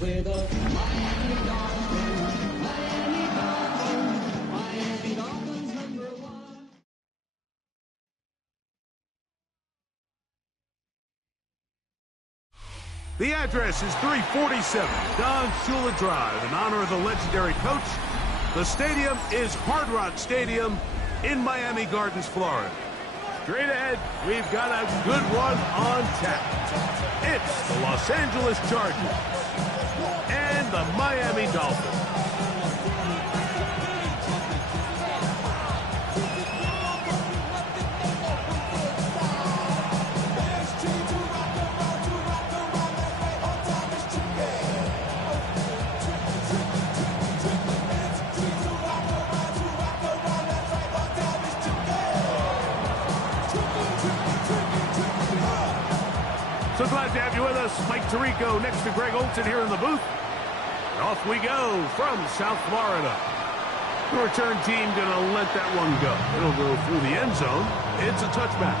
With a Miami Dolphins, Miami Dolphins, Miami Dolphins #1. The address is 347 Don Shula Drive in honor of the legendary coach. The stadium is Hard Rock Stadium in Miami Gardens, Florida. Straight ahead, we've got a good one on tap. It's the Los Angeles Chargers and the Miami Dolphins. So glad to have you with us. Mike Tirico next to Greg Olson here in the booth. And off we go from South Florida. The return team going to let that one go. It'll go through the end zone. It's a touchback.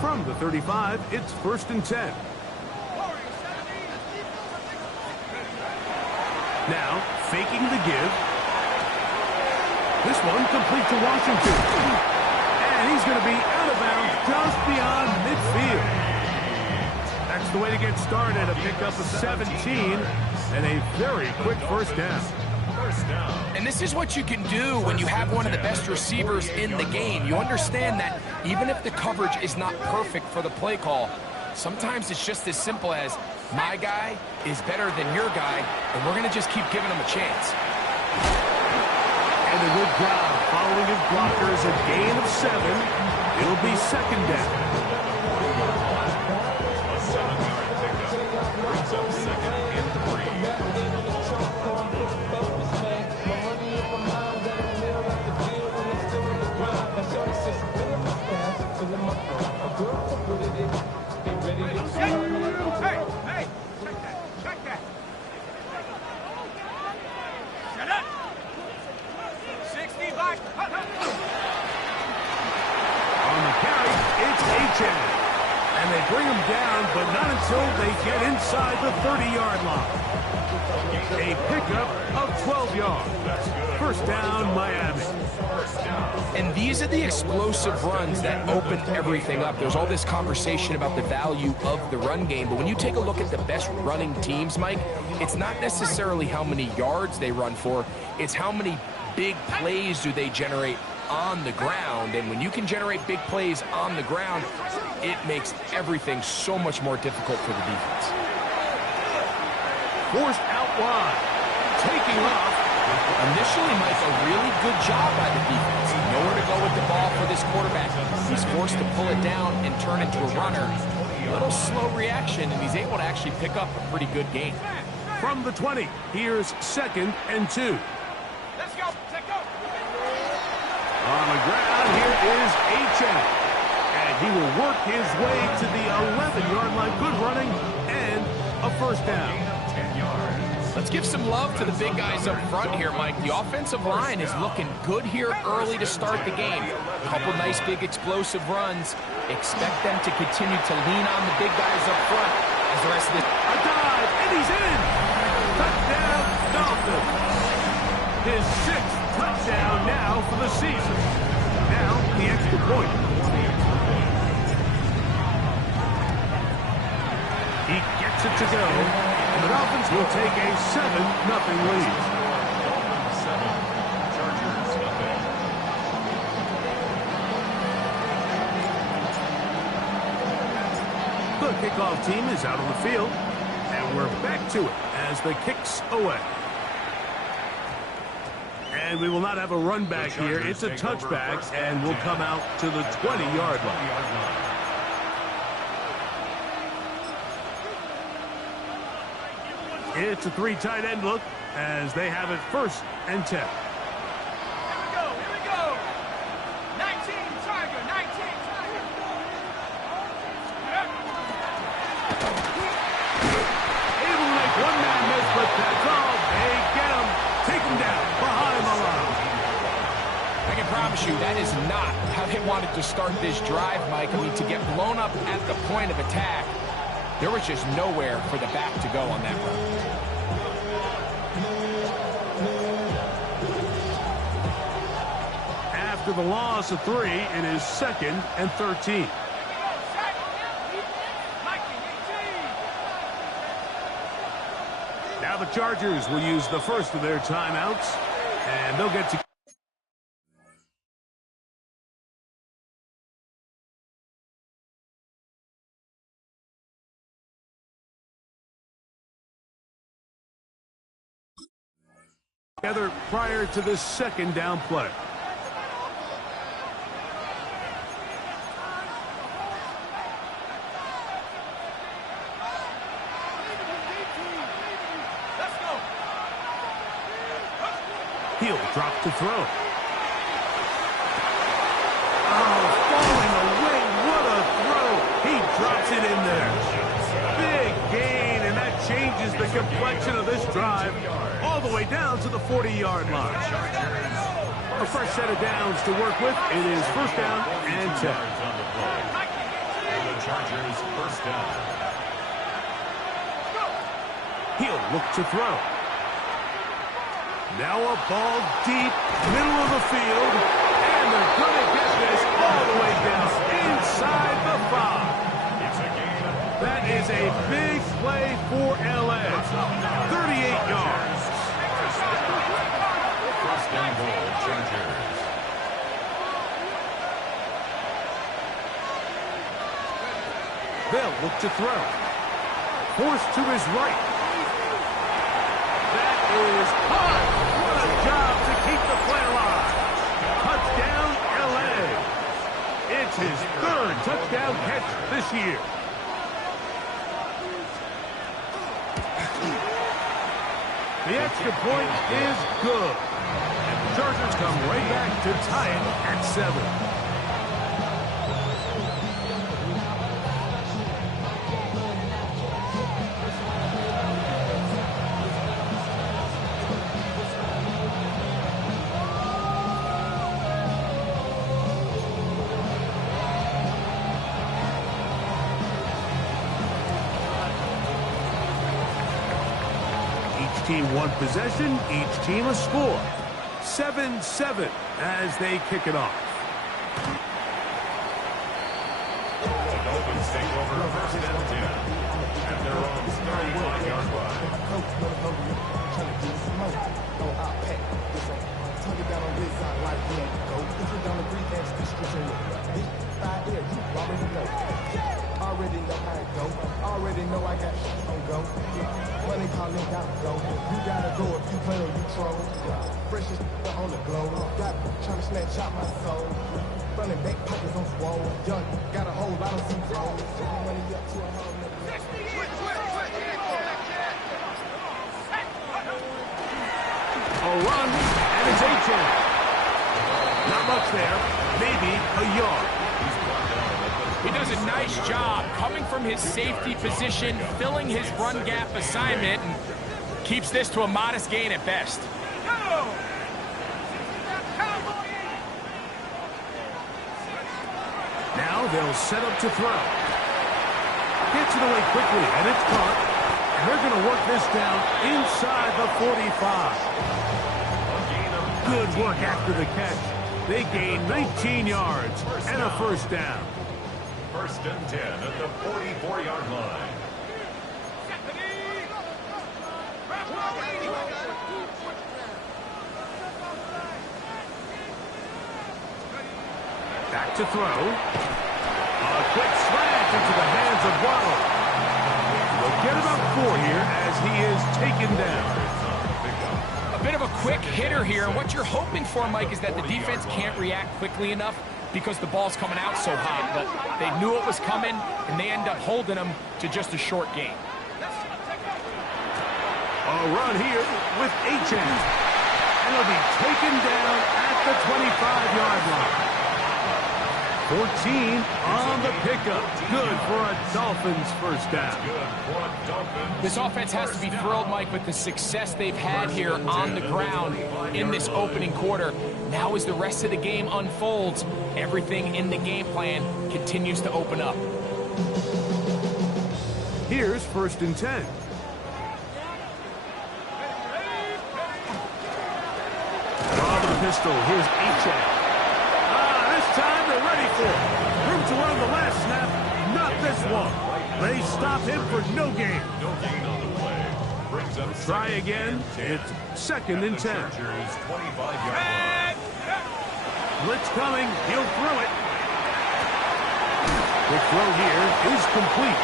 From the 35, it's 1st and 10. Now, faking the give. This one complete to Washington. And he's going to be out of bounds just beyond midfield. That's the way to get started. A pickup of 17 and a very quick first down. And this is what you can do when you have one of the best receivers in the game. You understand that even if the coverage is not perfect for the play call, sometimes it's just as simple as, my guy is better than your guy, and we're going to just keep giving him a chance. And a good job following his blockers, a gain of 7. It'll be 2nd down. A 7-yard pickup brings up 2nd and 3. chance. And they bring him down, but not until they get inside the 30-yard line. A pickup of 12 yards. First down, Miami. And these are the explosive runs that open everything up. There's all this conversation about the value of the run game, but when you take a look at the best running teams, Mike, it's not necessarily how many yards they run for, it's how many big plays do they generate on the ground. And when you can generate big plays on the ground, it makes everything so much more difficult for the defense. Forced out wide. Taking off. Initially, Mike, a really good job by the defense. Nowhere to go with the ball for this quarterback. He's forced to pull it down and turn into a runner. A little slow reaction, and he's able to actually pick up a pretty good gain. From the 20, here's 2nd and 2. Let's go. Let's go. On the ground, here is H.M. And he will work his way to the 11-yard line. Good running and a first down. 10 yards. Let's give some love to the big guys up front here, Mike. The offensive line is looking good here early to start the game. A couple nice big explosive runs. Expect them to continue to lean on the big guys up front as the rest of this. A dive, and he's in. Touchdown, Dolphins. His 6th touchdown now for the season. Now, the extra point. He gets it to go, and the Dolphins will take a 7-0 lead. 7, Chargers, nothing. The kickoff team is out on the field, and we're back to it as the kick's away. And we will not have a run back here. It's a touchback, and we'll come out to the 20-yard line. It's a 3 tight end look as they have it 1st and 10. Here we go. 19, Tiger, 19, Tiger. Able to make one man miss, but that's all. They get him. Take him down behind the line. I can promise you that is not how they wanted to start this drive, Mike. I mean, to get blown up at the point of attack, there was just nowhere for the back to go on that run. After the loss of 3, it is 2nd and 13. Now the Chargers will use the first of their timeouts, and they'll get to... together prior to the 2nd down play. He'll drop to throw. Oh, falling away. What a throw. He drops it in there. Big gain, and that changes the complexion of this drive all the way down to the 40-yard line. A fresh set of downs to work with. It is 1st down and 10. The Chargers, 1st down. He'll look to throw. Now a ball deep, middle of the field, and they're going to get this all the way down inside the 5. It's a gain of That is a big play for L.A. 38 yards. 1st and goal, Chargers. They'll look to throw. Forced to his right. That is hard. What a job to keep the play alive. Touchdown, L.A. It's his 3rd touchdown catch this year. The extra point is good. And the Chargers come right back to tie it at 7. team one possession, each team a score. 7-7 as they kick it off. The Dolphins take over first and 10 at their own 35-yard line. Already know how it go. Already know I got shit on go. Money calling, gotta go. You gotta go if you play or you troll. Freshest on the glow. Got trying to snatch out my soul. Running back pockets on swole. Young, got a whole lot of some clothes. Money up to a whole nother. A run, and it's A-10. Not much there. Maybe a yard. He does a nice job coming from his safety position, filling his run gap assignment, and keeps this to a modest gain at best. Now they'll set up to throw. Gets it away quickly, and it's caught. And they're going to work this down inside the 45. Good work after the catch. They gain 19 yards and a first down. First and 10 at the 44-yard line. Back to throw. A quick slant into the hands of Waddle. We'll get about 4 here as he is taken down. A bit of a quick hitter here, and what you're hoping for, Mike, is that the defense can't react quickly enough because the ball's coming out so hot. But they knew it was coming, and they end up holding them to just a short gain. A run here with A-10. And he'll be taken down at the 25-yard line. 14 on the pickup. Good for a Dolphins first down. This offense has to be thrilled, Mike, with the success they've had here on the ground in this opening quarter. Now as the rest of the game unfolds, everything in the game plan continues to open up. Here's first and 10. From the pistol, here's A-Chan. This time they're ready for it. Room to run the last snap, not this one. They stop him for no gain. No gain on the play. Brings up Try again. It's second and 10. 25-yard line. Blitz coming. He'll throw it. The throw here is complete.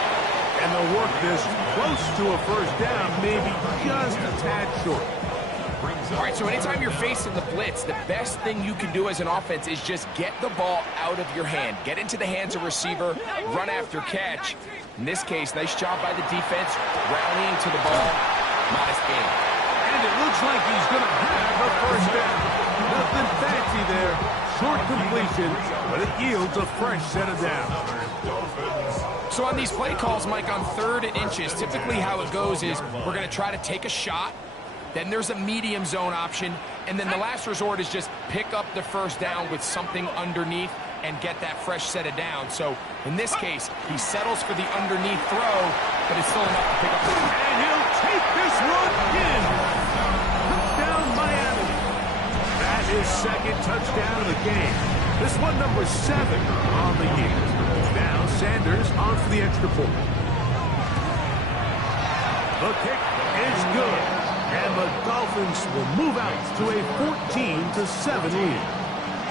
And they'll work this close to a first down, maybe just a tad short. All right, so anytime you're facing the blitz, the best thing you can do as an offense is just get the ball out of your hand. Get into the hands of receiver, run after catch. In this case, nice job by the defense, rallying to the ball. Modest gain. And it looks like he's going to have a first down. Nothing fancy there. Short completion, but it yields a fresh set of downs. So on these play calls, Mike, on 3rd and inches, typically how it goes is we're going to try to take a shot. Then there's a medium zone option, and then the last resort is just pick up the first down with something underneath and get that fresh set of downs. So in this case, he settles for the underneath throw, but it's still enough to pick up the ball. And he'll take this one in. Touchdown, Miami. That is second touchdown of the game. This one number 7 on the year. Now Sanders on for the extra point. The kick is good. And the Dolphins will move out to a 14-7 lead.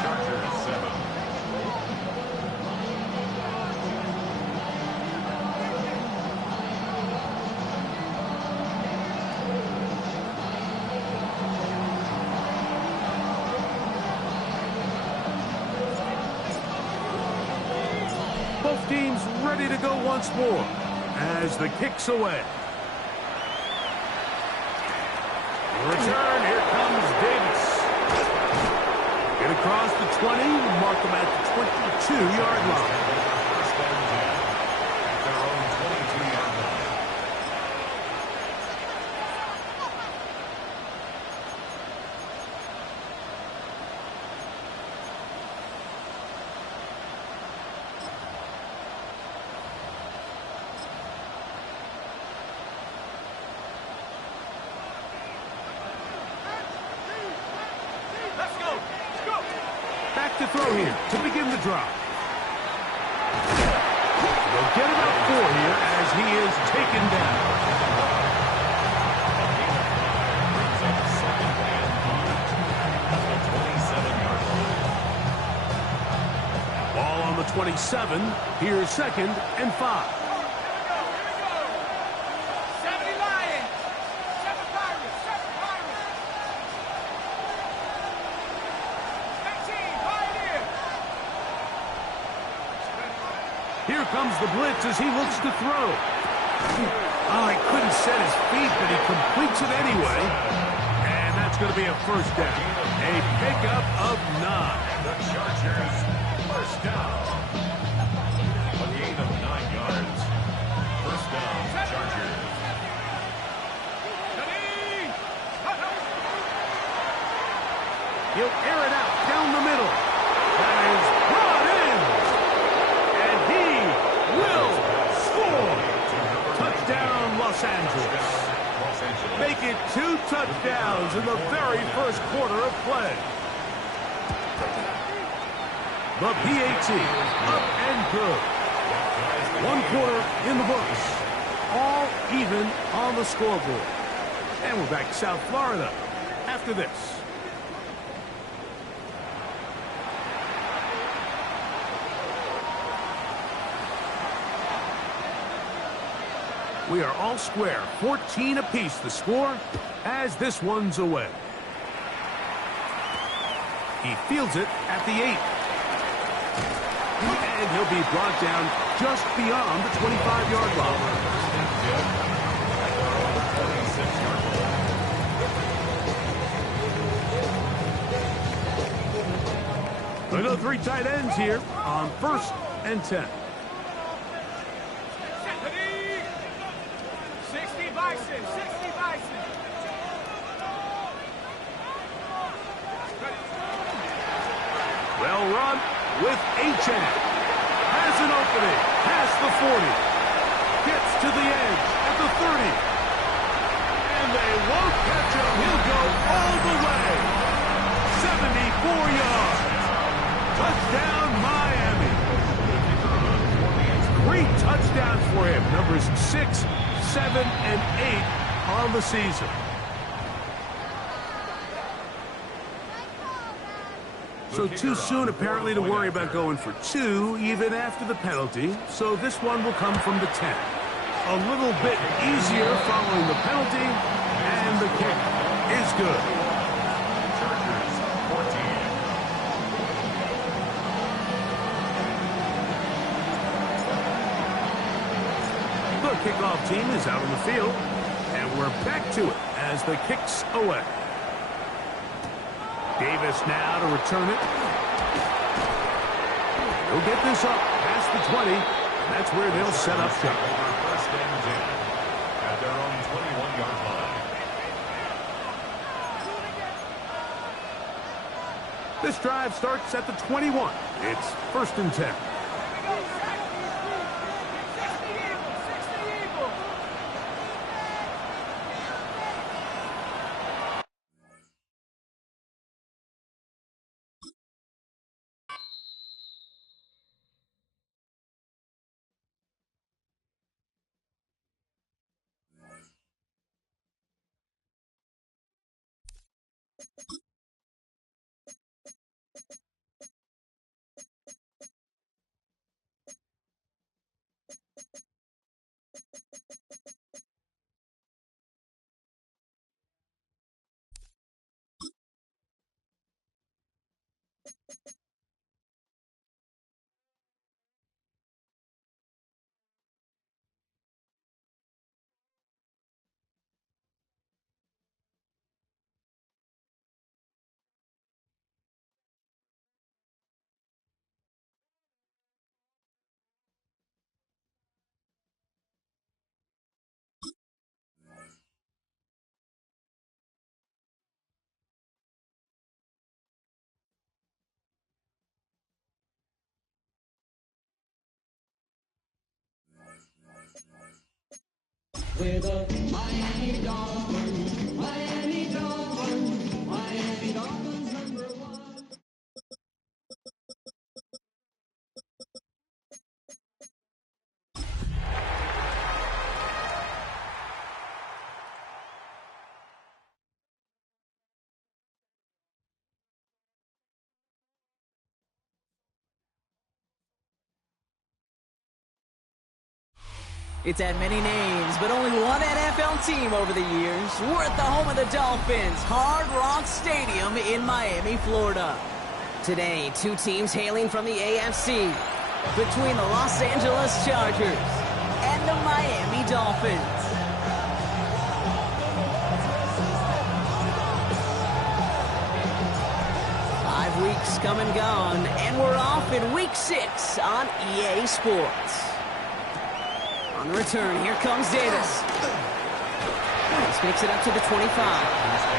Chargers 7. Both teams ready to go once more as the kick's away. Return, here comes Davis. Get across the 20, mark them at the 22-yard line. First and 10 at their own 22-yard line. here to begin the drive. They'll get about 4 here as he is taken down. Ball on the 27. Here's 2nd and 5. Here comes the blitz as he looks to throw. Oh, he couldn't set his feet, but he completes it anyway. And that's going to be a first down. A pickup of 9. The Chargers, first down. A gain of 9 yards. First down, Chargers. He'll air it out down the middle. That is brought in. And he will score. Touchdown, Los Angeles. Make it 2 touchdowns in the very first quarter of play. The PAT up and good. 1 quarter in the books. All even on the scoreboard. And we're back to South Florida after this. We are all square. 14 apiece the score as this one's away. He fields it at the 8. And he'll be brought down just beyond the 25-yard line. We go 3 tight ends here on 1st and 10. 60 Bison. Well run with H.N. Has an opening. Past the 40. Gets to the edge at the 30. And they won't catch him. He'll go all the way. 74 yards. Touchdown, Miami. 3 touchdowns for him. Numbers 6, 7, and 8 on the season. So too soon, apparently, to worry about going for 2, even after the penalty. So this one will come from the 10. A little bit easier following the penalty, and the kick is good. Chargers, 14. The kickoff team is out on the field, and we're back to it as the kick's away. Davis now to return it. He'll get this up past the 20, and that's where they'll set up shop. First and 10 at their own 21-yard line. This drive starts at the 21. It's 1st and 10. With a Miami Dolphins, Miami Dolphins, Miami Dolphins number 1. It's had many names, but only one NFL team over the years. We're at the home of the Dolphins, Hard Rock Stadium in Miami, Florida. Today, two teams hailing from the AFC, between the Los Angeles Chargers and the Miami Dolphins. Weeks come and gone, and we're off in Week 6 on EA Sports. On the return, here comes Davis. This makes it up to the 25.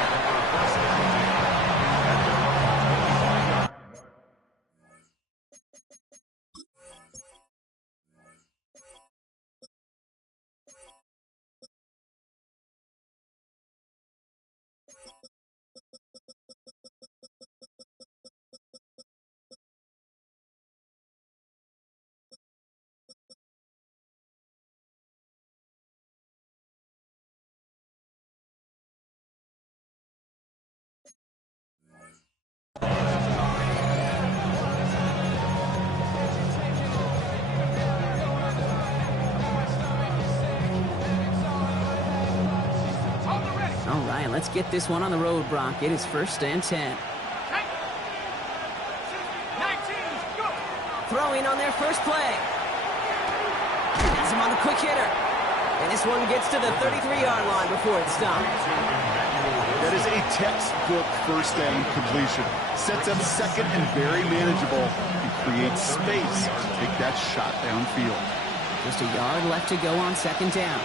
All right, let's get this one on the road, Brock. It is 1st and 10. Throwing on their first play. Has him on the quick hitter. And this one gets to the 33-yard line before it stops. That is a textbook first down completion. Sets up second and very manageable and creates space to take that shot downfield. Just a yard left to go on 2nd down.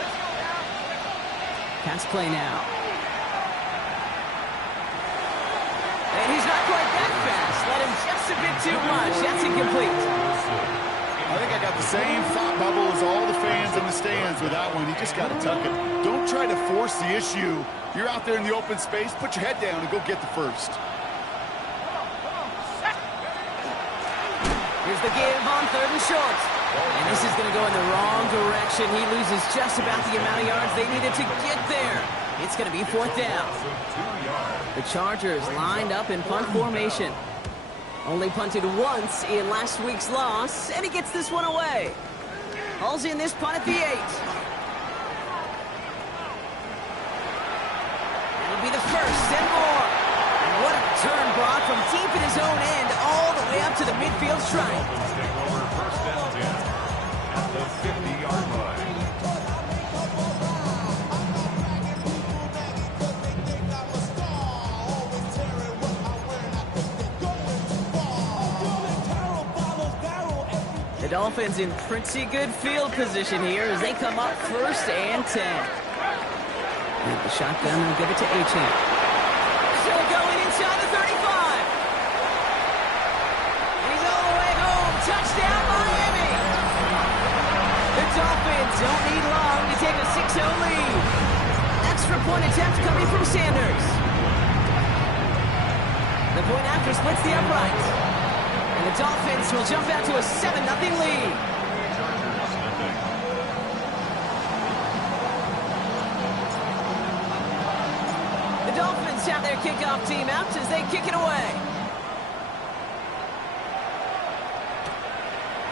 Pass play now. And he's not quite that fast. Let him just a bit too much. That's incomplete. I think I got the same thought bubble as all the fans in the stands with that one. You just got to tuck it. Don't try to force the issue. You're out there in the open space. Put your head down and go get the first. Here's the give on 3rd and short. And this is going to go in the wrong direction. He loses just about the amount of yards they needed to get there. It's going to be 4th down. The Chargers lined up in punt formation. Only punted once in last week's loss, and he gets this one away. Hauls in this punt at the 8. It'll be the 1st and more. And what a return, Brock, from deep in his own end all the way up to the midfield stripe. Take over 1st and 10 at the 50-yard line. The Dolphins in pretty good field position here as they come up 1st and 10. With the shotgun, they'll give it to Achane. Still going inside the 35. And he's all the way home. Touchdown, Miami. The Dolphins don't need long to take a 6-0 lead. Extra point attempt coming from Sanders. The point after splits the upright. And the Dolphins will jump out to a 7-0 lead. The Dolphins have their kickoff team out as they kick it away.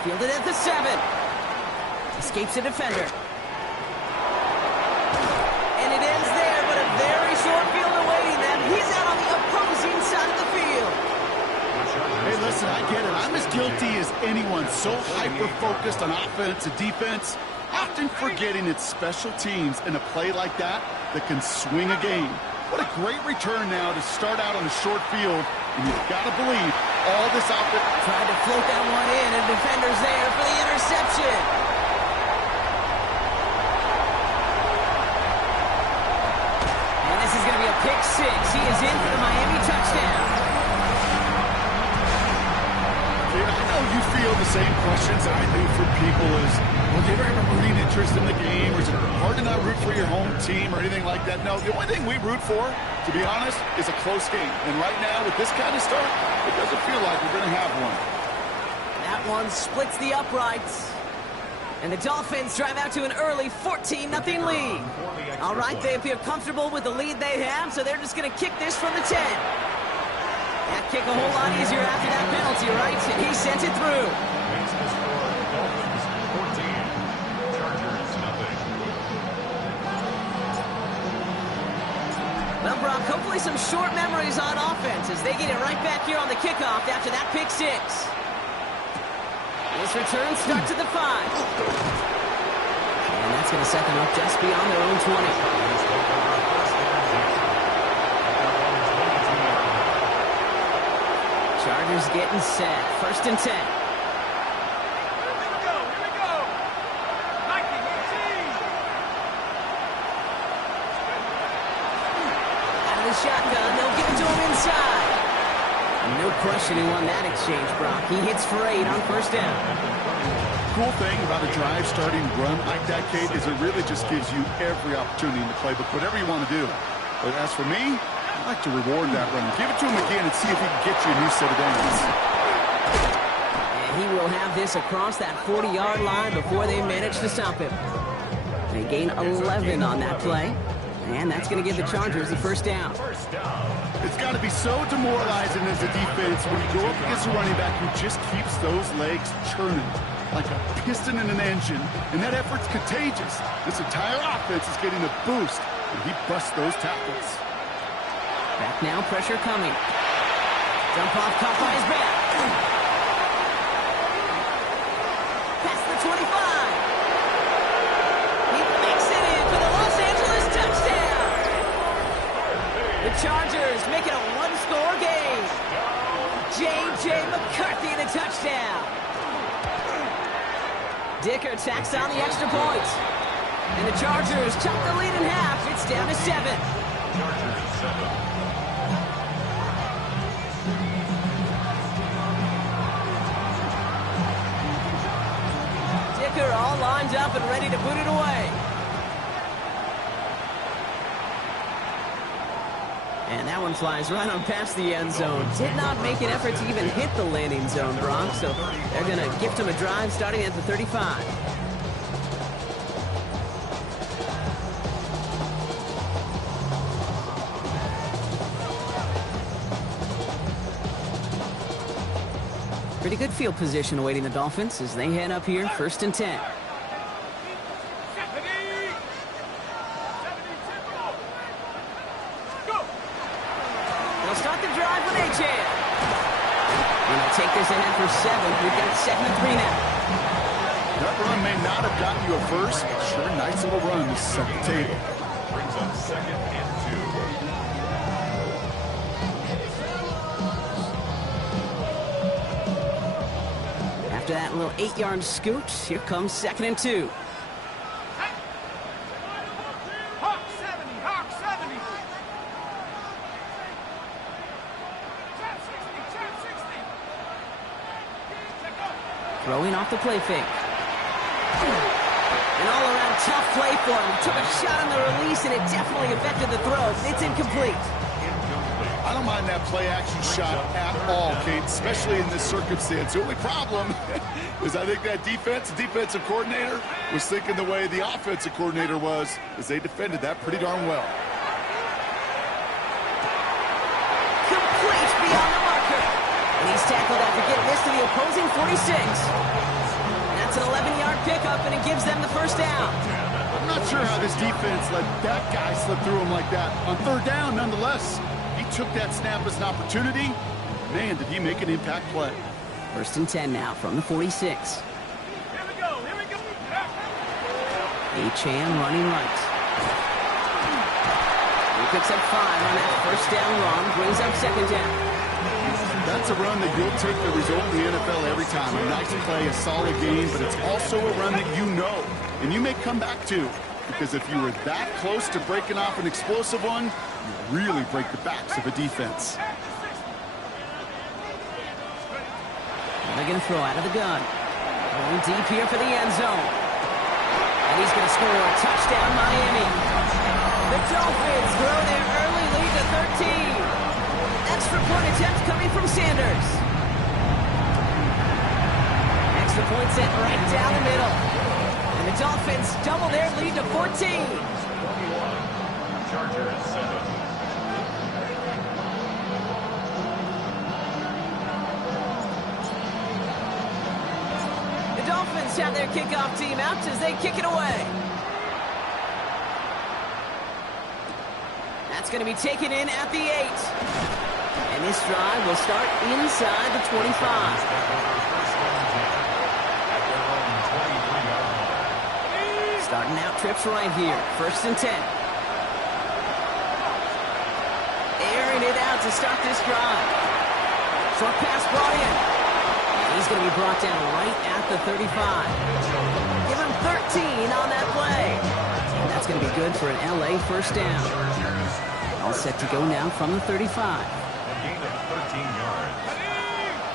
Fielded at the 7. Escapes a defender. And it ends there, but a very short field awaiting them. He's out on the opposing side of the field. Hey, listen, I get it. I'm as guilty as anyone. So hyper-focused on offense and defense, often forgetting it's special teams in a play like that can swing a game. What a great return now to start out on a short field, and you've got to believe all this offense. Tried to float that one in, and defender's there for the interception. And this is going to be a pick 6. He is in for the Miami touchdown. I know you feel the same questions I do for people is, well, do you ever have a rooting interest in the game, or is it hard to not root for your home team or anything like that? No, the only thing we root for, to be honest, is a close game. And right now, with this kind of start, it doesn't feel like we're going to have one. That one splits the uprights. And the Dolphins drive out to an early 14-0 lead. All right, they appear comfortable with the lead they have, so they're just going to kick this from the 10. That kick a whole lot easier after that penalty, right? And he sent it through. Makes the score Dolphins 14, Chargers 0. Brock. Hopefully some short memories on offense as they get it right back here on the kickoff after that pick six. This return starts at the 5. And that's going to set them up just beyond their own 20. Chargers getting set. 1st and 10. Out of the shotgun, they'll give it to him inside. No question who won that exchange, Brock. He hits for 8 on 1st down. Cool thing about a drive starting run like that, Kate, is it really just gives you every opportunity in the playbook, whatever you want to do. But as for me, I like to reward that run. Give it to him again and see if he can get you a new set of downs. And he will have this across that 40-yard line before they manage to stop him. They gain 11 on that play. And that's going to give the Chargers the 1st down. It's got to be so demoralizing as a defense when you go up against a running back who just keeps those legs churning like a piston in an engine, and that effort's contagious. This entire offense is getting a boost, and he busts those tackles. Back now, pressure coming. Jump off, caught by his back. Past the 25. He makes it in for the Los Angeles touchdown. The Chargers make it a one-score game. J.J. McCarthy in a touchdown. Dicker tacks on the extra point. And the Chargers chop the lead in half. It's down to 7. Chargers 7. Dicker all lined up and ready to boot it away. And that one flies right on past the end zone. Did not make an effort to even hit the landing zone, Brock. So they're going to gift him a drive starting at the 35. Pretty good field position awaiting the Dolphins as they head up here, 1st and 10. They'll start the drive with Achane. And they'll take this ahead for 7. We've got 2nd and 3 now. That run may not have gotten you a first, but sure, nice little run to set the table. Brings up 2nd and 2. After that little 8-yard scoot, here comes 2nd and 2. Hawk 70, Hawk 70. Trap 60. Throwing off the play fake. An all-around tough play for him. Took a shot on the release, and it definitely affected the throw. It's incomplete. I don't mind that play-action shot at all, Kate, especially in this circumstance. The only problem is I think that defensive coordinator was thinking the way the offensive coordinator was as they defended that pretty darn well. Complete beyond the marker. And he's tackled after getting this to the opposing 46. That's an 11-yard pickup, and it gives them the 1st down. I'm not sure how this defense let that guy slip through him like that. On 3rd down, nonetheless, he took that snap as an opportunity. Man, did he make an impact play. 1st and 10 now from the 46. Here we go. Achane running right. He picks up 5 on that 1st down run, brings up 2nd down. That's a run that you'll take the result in the NFL every time. A nice play, a solid game, but it's also a run that you know, and you may come back to, because if you were that close to breaking off an explosive one, you really break the backs of a defense. They're going to throw out of the gun. Going deep here for the end zone. And he's going to score a touchdown, Miami. The Dolphins grow their early lead to 13. Extra point attempt coming from Sanders. Extra point sent right down the middle. And the Dolphins double their lead to 14. Chargers 7. The Dolphins have their kickoff team out as they kick it away. That's It's going to be taken in at the 8. And this drive will start inside the 25. Starting out trips right here. 1st and 10. Airing it out to start this drive. Short pass brought in. And he's going to be brought down right at the 35. Give him 13 on that play. And that's going to be good for an LA 1st down. All set to go now from the 35. A gain of 13 yards.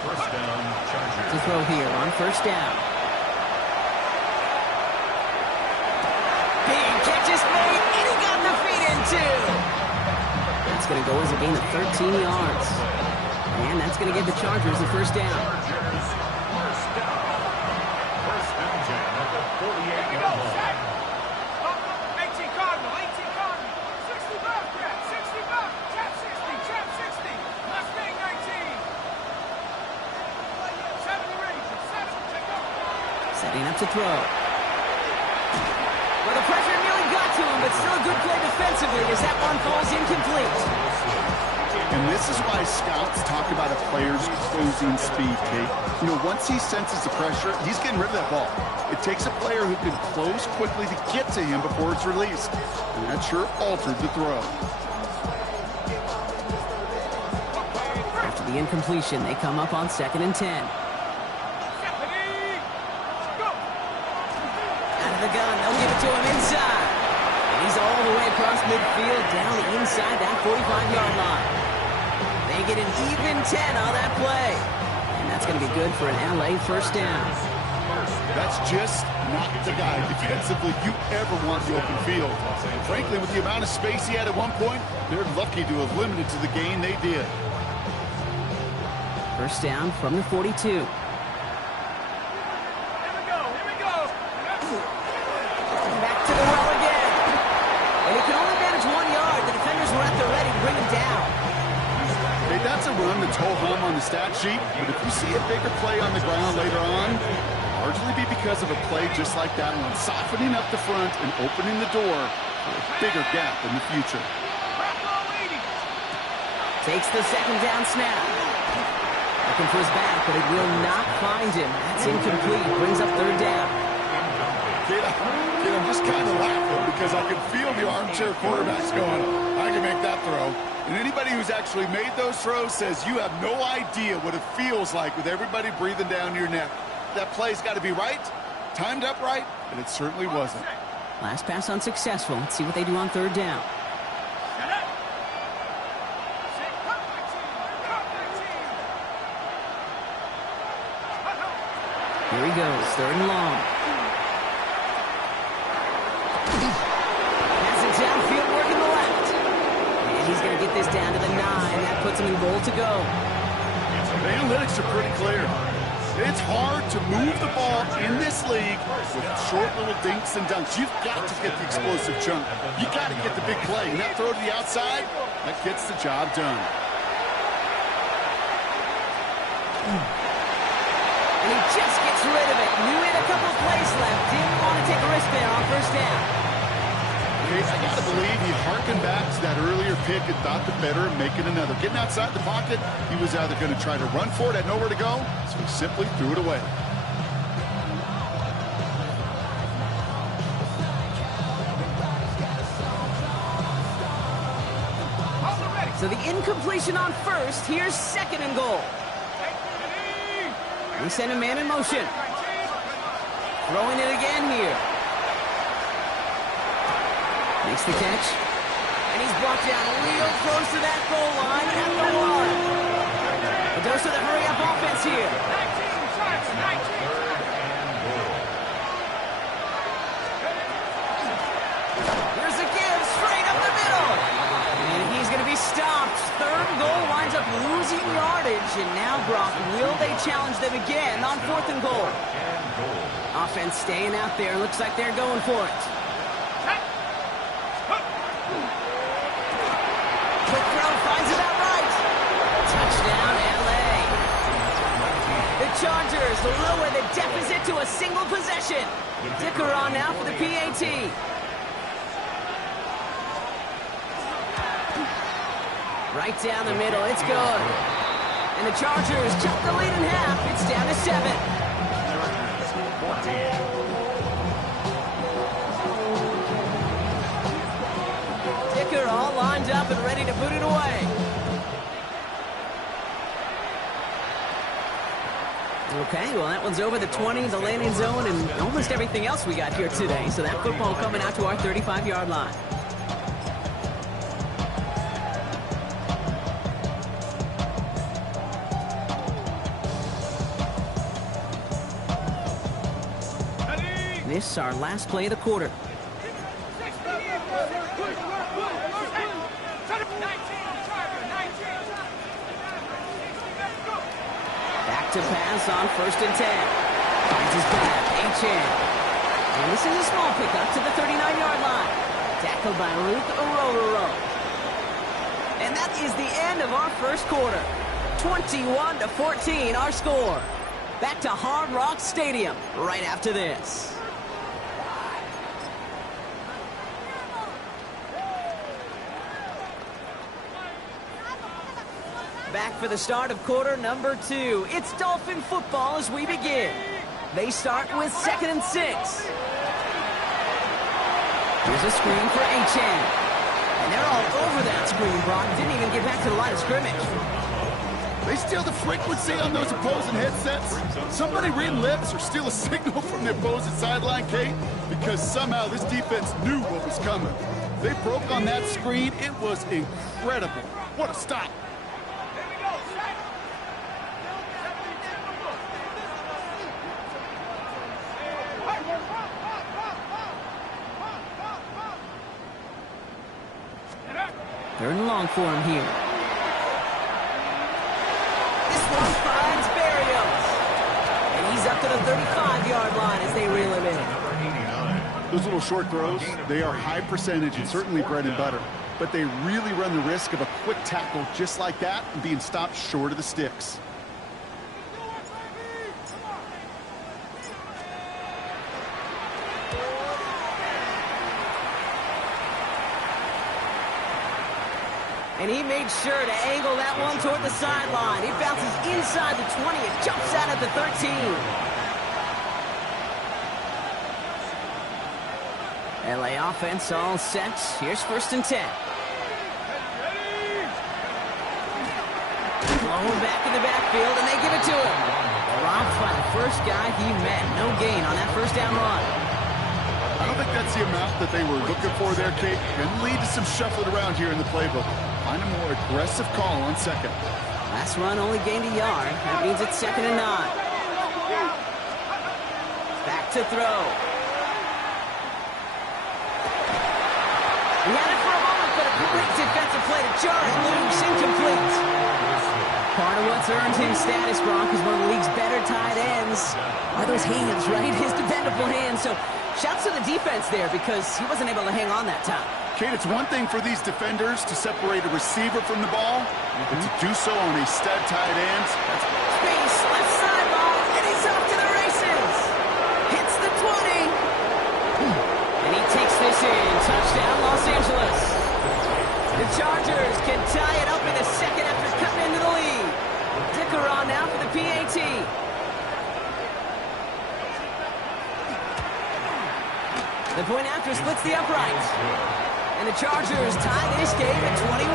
1st down, Chargers. To throw here on 1st down. Big catch is made, and he got the feet in too. That's going to go as a gain of 13 yards. And that's going to give the Chargers a 1st down. Chargers, 1st down. 1st and 10 at the 48-yard line. 18 Cardinal, 18 Cardinal. 65, Trap, 65, Trap 60, Trap 60. Mustang 19. 70 Rangers, 70, take over. Setting up to throw. Well, the pressure nearly got to him, but still a good play defensively as that one falls incomplete. And this is why scouts talk about a player's closing speed, Kate. You know, once he senses the pressure, he's getting rid of that ball. It takes a player who can close quickly to get to him before it's released. And that sure altered the throw. After the incompletion, they come up on 2nd and 10. Out of the gun, they'll give it to him inside. And he's all the way across midfield, down inside that 45-yard line. They get an even 10 on that play. And that's going to be good for an LA 1st down. That's just not the guy defensively you ever want the open field. Frankly, with the amount of space he had at one point, they're lucky to have limited to the gain they did. 1st down from the 42. Here we go. Back to the well again. And he can only manage 1 yard. The defenders were at the ready to bring him down. Hey, that's a run that's ho-hum on the stat sheet, but if you see a bigger play on the ground later on, largely be because of a play just like that one, softening up the front and opening the door for a bigger gap in the future. Takes the 2nd down snap. Looking for his back, but it will not find him. That's incomplete. Brings up 3rd down. Kid, I'm just kind of laughing because I can feel the armchair quarterbacks going, I can make that throw. And anybody who's actually made those throws says you have no idea what it feels like with everybody breathing down your neck. That play's got to be right, timed up right, and it certainly wasn't. Last pass unsuccessful. Let's see what they do on 3rd down. Here he goes, 3rd and long. Pass it downfield, working the left. And he's going to get this down to the 9. That puts him in goal to go. The analytics are pretty clear. It's hard to move the ball in this league with short little dinks and dunks. You've got to get the explosive chunk. You got to get the big play. And that throw to the outside, that gets the job done. And he just gets rid of it. Knew he had a couple of plays left. Didn't want to take a risk there on 1st down. I got to believe he harkened back to that earlier pick and thought the better of making another. Getting outside the pocket, he was either going to try to run for it, had nowhere to go, so he simply threw it away. So the incompletion on 1st. Here's 2nd and goal. We send a man in motion. Throwing it again here. Makes the catch. And he's brought down real close to that goal line at the 1. A dose of the hurry-up offense here. Here's a give straight up the middle. And he's going to be stopped. 3rd goal winds up losing yardage. And now, Brock, will they challenge them again on 4th and goal? Offense staying out there. Looks like they're going for it. Quick throw finds it out right. Touchdown, LA. The Chargers lower the deficit to a single possession. Dicker on now for the PAT. Right down the middle. It's good. And the Chargers cut the lead in half. It's down to 7. Dicker all lined up and ready to put it away. Okay, well, that one's over the 20, the landing zone, and almost everything else we got here today. So that football coming out to our 35-yard line. This is our last play of the quarter. Back to pass on 1st and 10. Finds his back, H.N. And this is a small pickup to the 39-yard line. Tackled by Luke Orororo. And that is the end of our first quarter. 21-14, our score. Back to Hard Rock Stadium right after this. Back for the start of quarter number 2. It's Dolphin football as we begin. They start with 2nd and 6. Here's a screen for H.N. And they're all over that screen, Brock. Didn't even get back to the line of scrimmage. They steal the frequency on those opposing headsets. Somebody read lips or steal a signal from the opposing sideline, Kate, because somehow this defense knew what was coming. They broke on that screen. It was incredible. What a stop. Third and long for him here. This one finds Barrios. And he's up to the 35-yard line as they reel him in. Those little short throws, they are high percentage and certainly bread and butter. But they really run the risk of a quick tackle just like that and being stopped short of the sticks. And he made sure to angle that one toward the sideline. He bounces inside the 20 and jumps out at the 13. LA offense all set. Here's 1st and 10. Blown back in the backfield, and they give it to him. Dropped by the first guy he met. No gain on that 1st down run. I don't think that's the amount that they were looking for there, Kate. Going to lead to some shuffling around here in the playbook. Find a more aggressive call on 2nd. Last run only gained a yard. That means it's 2nd and 9. Back to throw. He had it for a moment, but a great defensive play to Jarrett. Loose, incomplete. Part of what's earned him status, Gronk, is one of the league's better tight ends. Are those hands, right? His dependable hands. So shouts to the defense there because he wasn't able to hang on that time. Kate, it's one thing for these defenders to separate a receiver from the ball, but to do so on a stud tight end, that's space, left sideline, and he's off to the races. Hits the 20. And he takes this in. Touchdown, Los Angeles. The Chargers can tie it up in a second after cutting into the lead. Dicker on now for the PAT. The point after splits the uprights. And the Chargers tie this game at 21.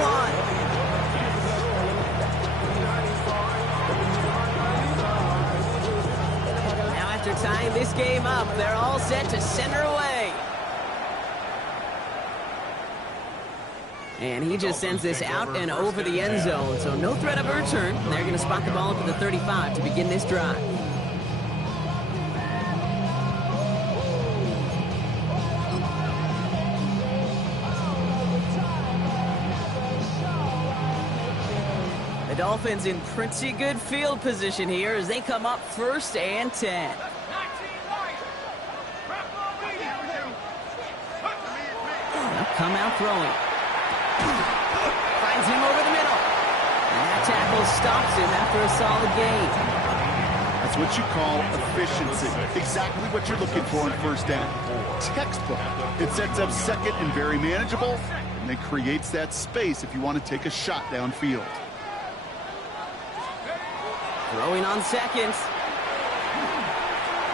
Now after tying this game up, they're all set to center away. And he just sends this out and over the end zone, so no threat of a return. They're going to spot the ball up at the 35 to begin this drive. Dolphins in pretty good field position here as they come up 1st and 10. They'll come out throwing. Finds him over the middle. And that tackle stops him after a solid gain. That's what you call efficiency. Exactly what you're looking for in 1st down. Textbook. It sets up 2nd and very manageable. and it creates that space if you want to take a shot downfield. Throwing on seconds.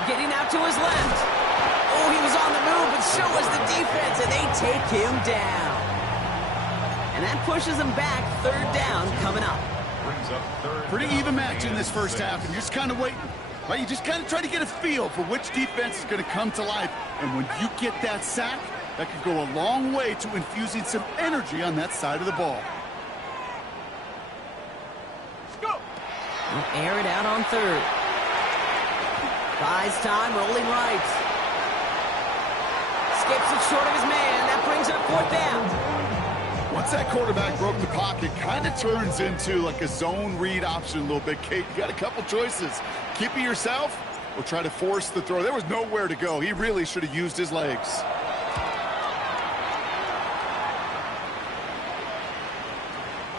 Getting out to his left. Oh, he was on the move, but so was the defense, and they take him down. And that pushes them back. Third down coming up. Pretty even match in this first half, and you're just kind of waiting. Right? You just kind of try to get a feel for which defense is going to come to life. And when you get that sack, that could go a long way to infusing some energy on that side of the ball. We'll air it out on third. Buys time, rolling right. Skips it short of his man. That brings up fourth down. Once that quarterback broke the pocket, kind of turns into like a zone read option a little bit. Kate, you got a couple choices. Keep it yourself or try to force the throw. There was nowhere to go. He really should have used his legs.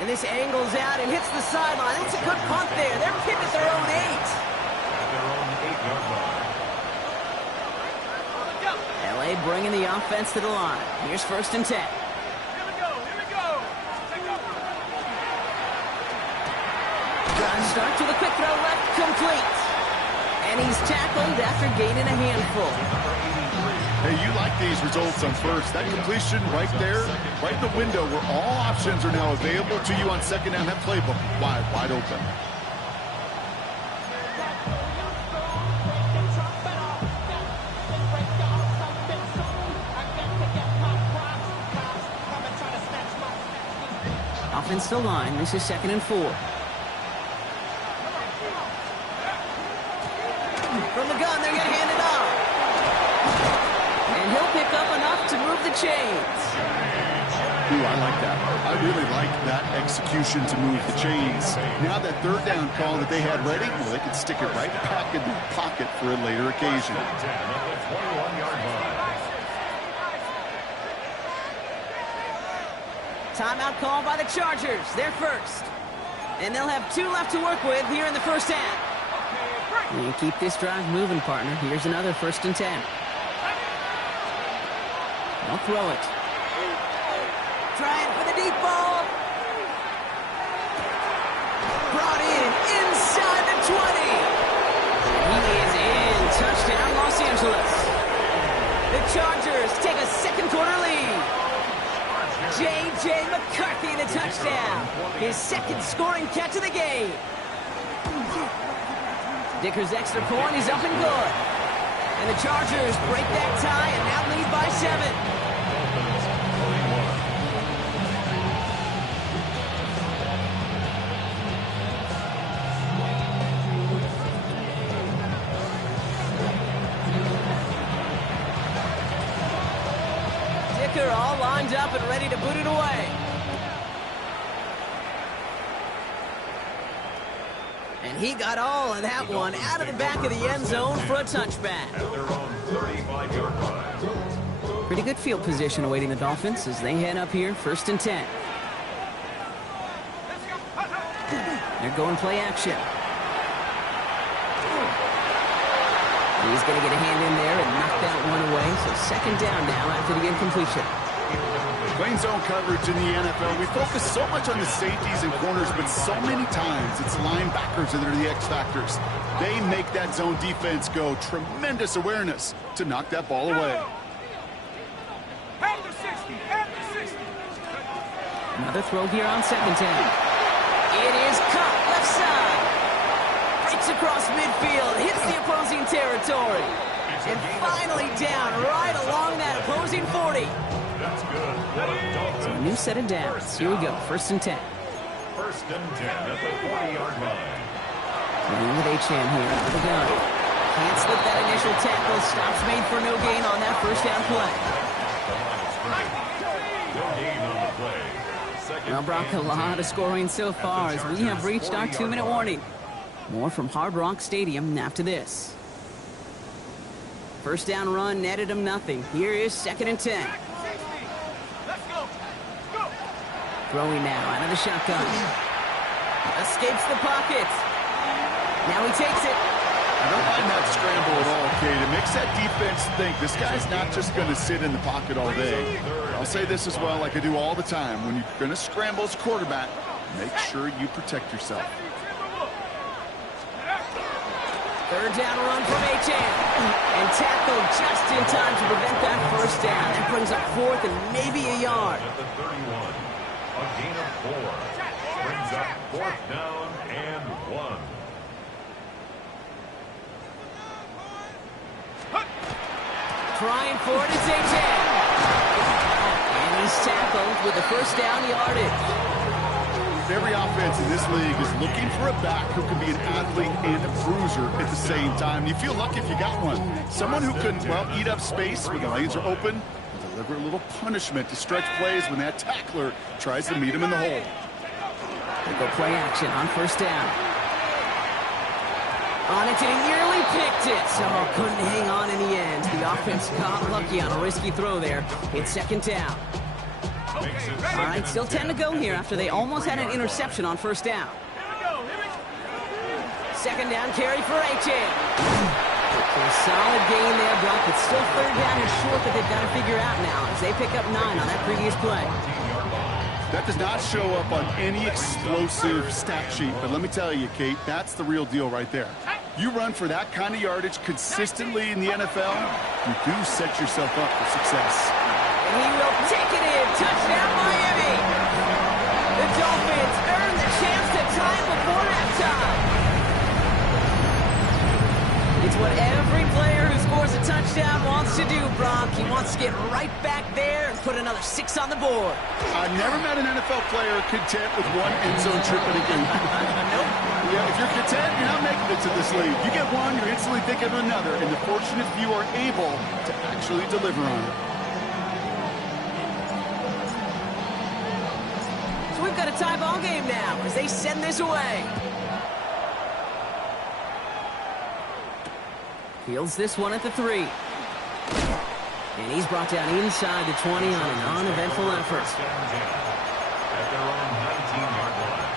And this angles out and hits the sideline. It's a good punt there. They're pinned at their own 8. LA bringing the offense to the line. Here's first and 10. Here we go. Take over. Gun starts with a quick throw left, complete. And he's tackled after gaining a handful. Hey, you like these results on first. That completion right there, right in the window where all options are now available to you on second down. That playbook wide open. Offensive line, this is 2nd and 4. From the gun, they're going to hand it off. And he'll pick up enough to move the chains. Ooh, I like that. I really like that execution to move the chains. Now that third down call that they had ready, well, they could stick it right back in the pocket for a later occasion. Timeout call by the Chargers. They're first. And they'll have 2 left to work with here in the first half. And keep this drive moving, partner. Here's another first and 10. They'll throw it. Trying for the deep ball. Brought in inside the 20. He is in. Touchdown, Los Angeles. The Chargers take a second quarter lead. J.J. McCarthy the touchdown. His second scoring catch of the game. Dicker's extra point is up and good. And the Chargers break that tie and now lead by 7. Dicker all lined up and ready to boot it away. And he got all of that one out of the back of the end zone for a touchback. Pretty good field position awaiting the Dolphins as they head up here, first and 10. They're going play action. He's going to get a hand in there and knock that one away. So second down now after the incompletion. Playing zone coverage in the NFL, we focus so much on the safeties and corners, but so many times it's linebackers that are the X factors. They make that zone defense go. Tremendous awareness to knock that ball away. After 60. Another throw here on second down. It is caught left side. Breaks across midfield, hits the opposing territory. And finally down right along that opposing 40. So a new set of downs. Here we go, first and 10. First and 10 at the 40-yard line. Moving with H-Man here for the gun. Can't slip that initial tackle. Stops made for no gain on that first down play. No gain on the play. Well, Brock, a lot of scoring so far as we have reached our 2-minute warning. More from Hard Rock Stadium after this. First down run netted him nothing. Here is second and 10. Let's go. Go. Throwing now out of the shotgun. Escapes the pocket. Now he takes it. I don't mind that scramble at all, Kate. It makes that defense think this guy's not just going to sit in the pocket all day. I'll say this as well, like I do all the time. When you're going to scramble as quarterback, make sure you protect yourself. Third down run from Achane. And tackled just in time to prevent that first down. That brings up fourth and maybe a yard. At the 31, a gain of 4. Brings up fourth down and 1. Trying for it, it's Achane. And he's tackled with the first down yardage. Every offense in this league is looking for a back who can be an athlete and a bruiser at the same time. You feel lucky if you got one. Someone who can, well, eat up space when the lanes are open and deliver a little punishment to stretch plays when that tackler tries to meet him in the hole. They go play action on first down. On it, and he nearly picked it. So couldn't hang on in the end. The offense got lucky on a risky throw there. It's second down. All right, still 10 to go here after they almost had an interception on first down. Second down carry for Achane. A solid gain there, Brock, but still third down and short that they've got to figure out now as they pick up 9 on that previous play. That does not show up on any explosive stat sheet, but let me tell you, Kate, that's the real deal right there. You run for that kind of yardage consistently in the NFL, you do set yourself up for success. And he will take it in. Touchdown, Miami. The Dolphins earn the chance to tie it before halftime. It's what every player who scores a touchdown wants to do, Brock. He wants to get right back there and put another 6 on the board. I've never met an NFL player content with one end zone trip in a game. Nope. Yeah, if you're content, you're not making it to this league. You get one, you're instantly thinking of another, and the fortunate few are able to actually deliver on it. So we've got a tie ball game now as they send this away. Fields this one at the 3. And he's brought down inside the 20 on an uneventful effort. At their own 19-yard line.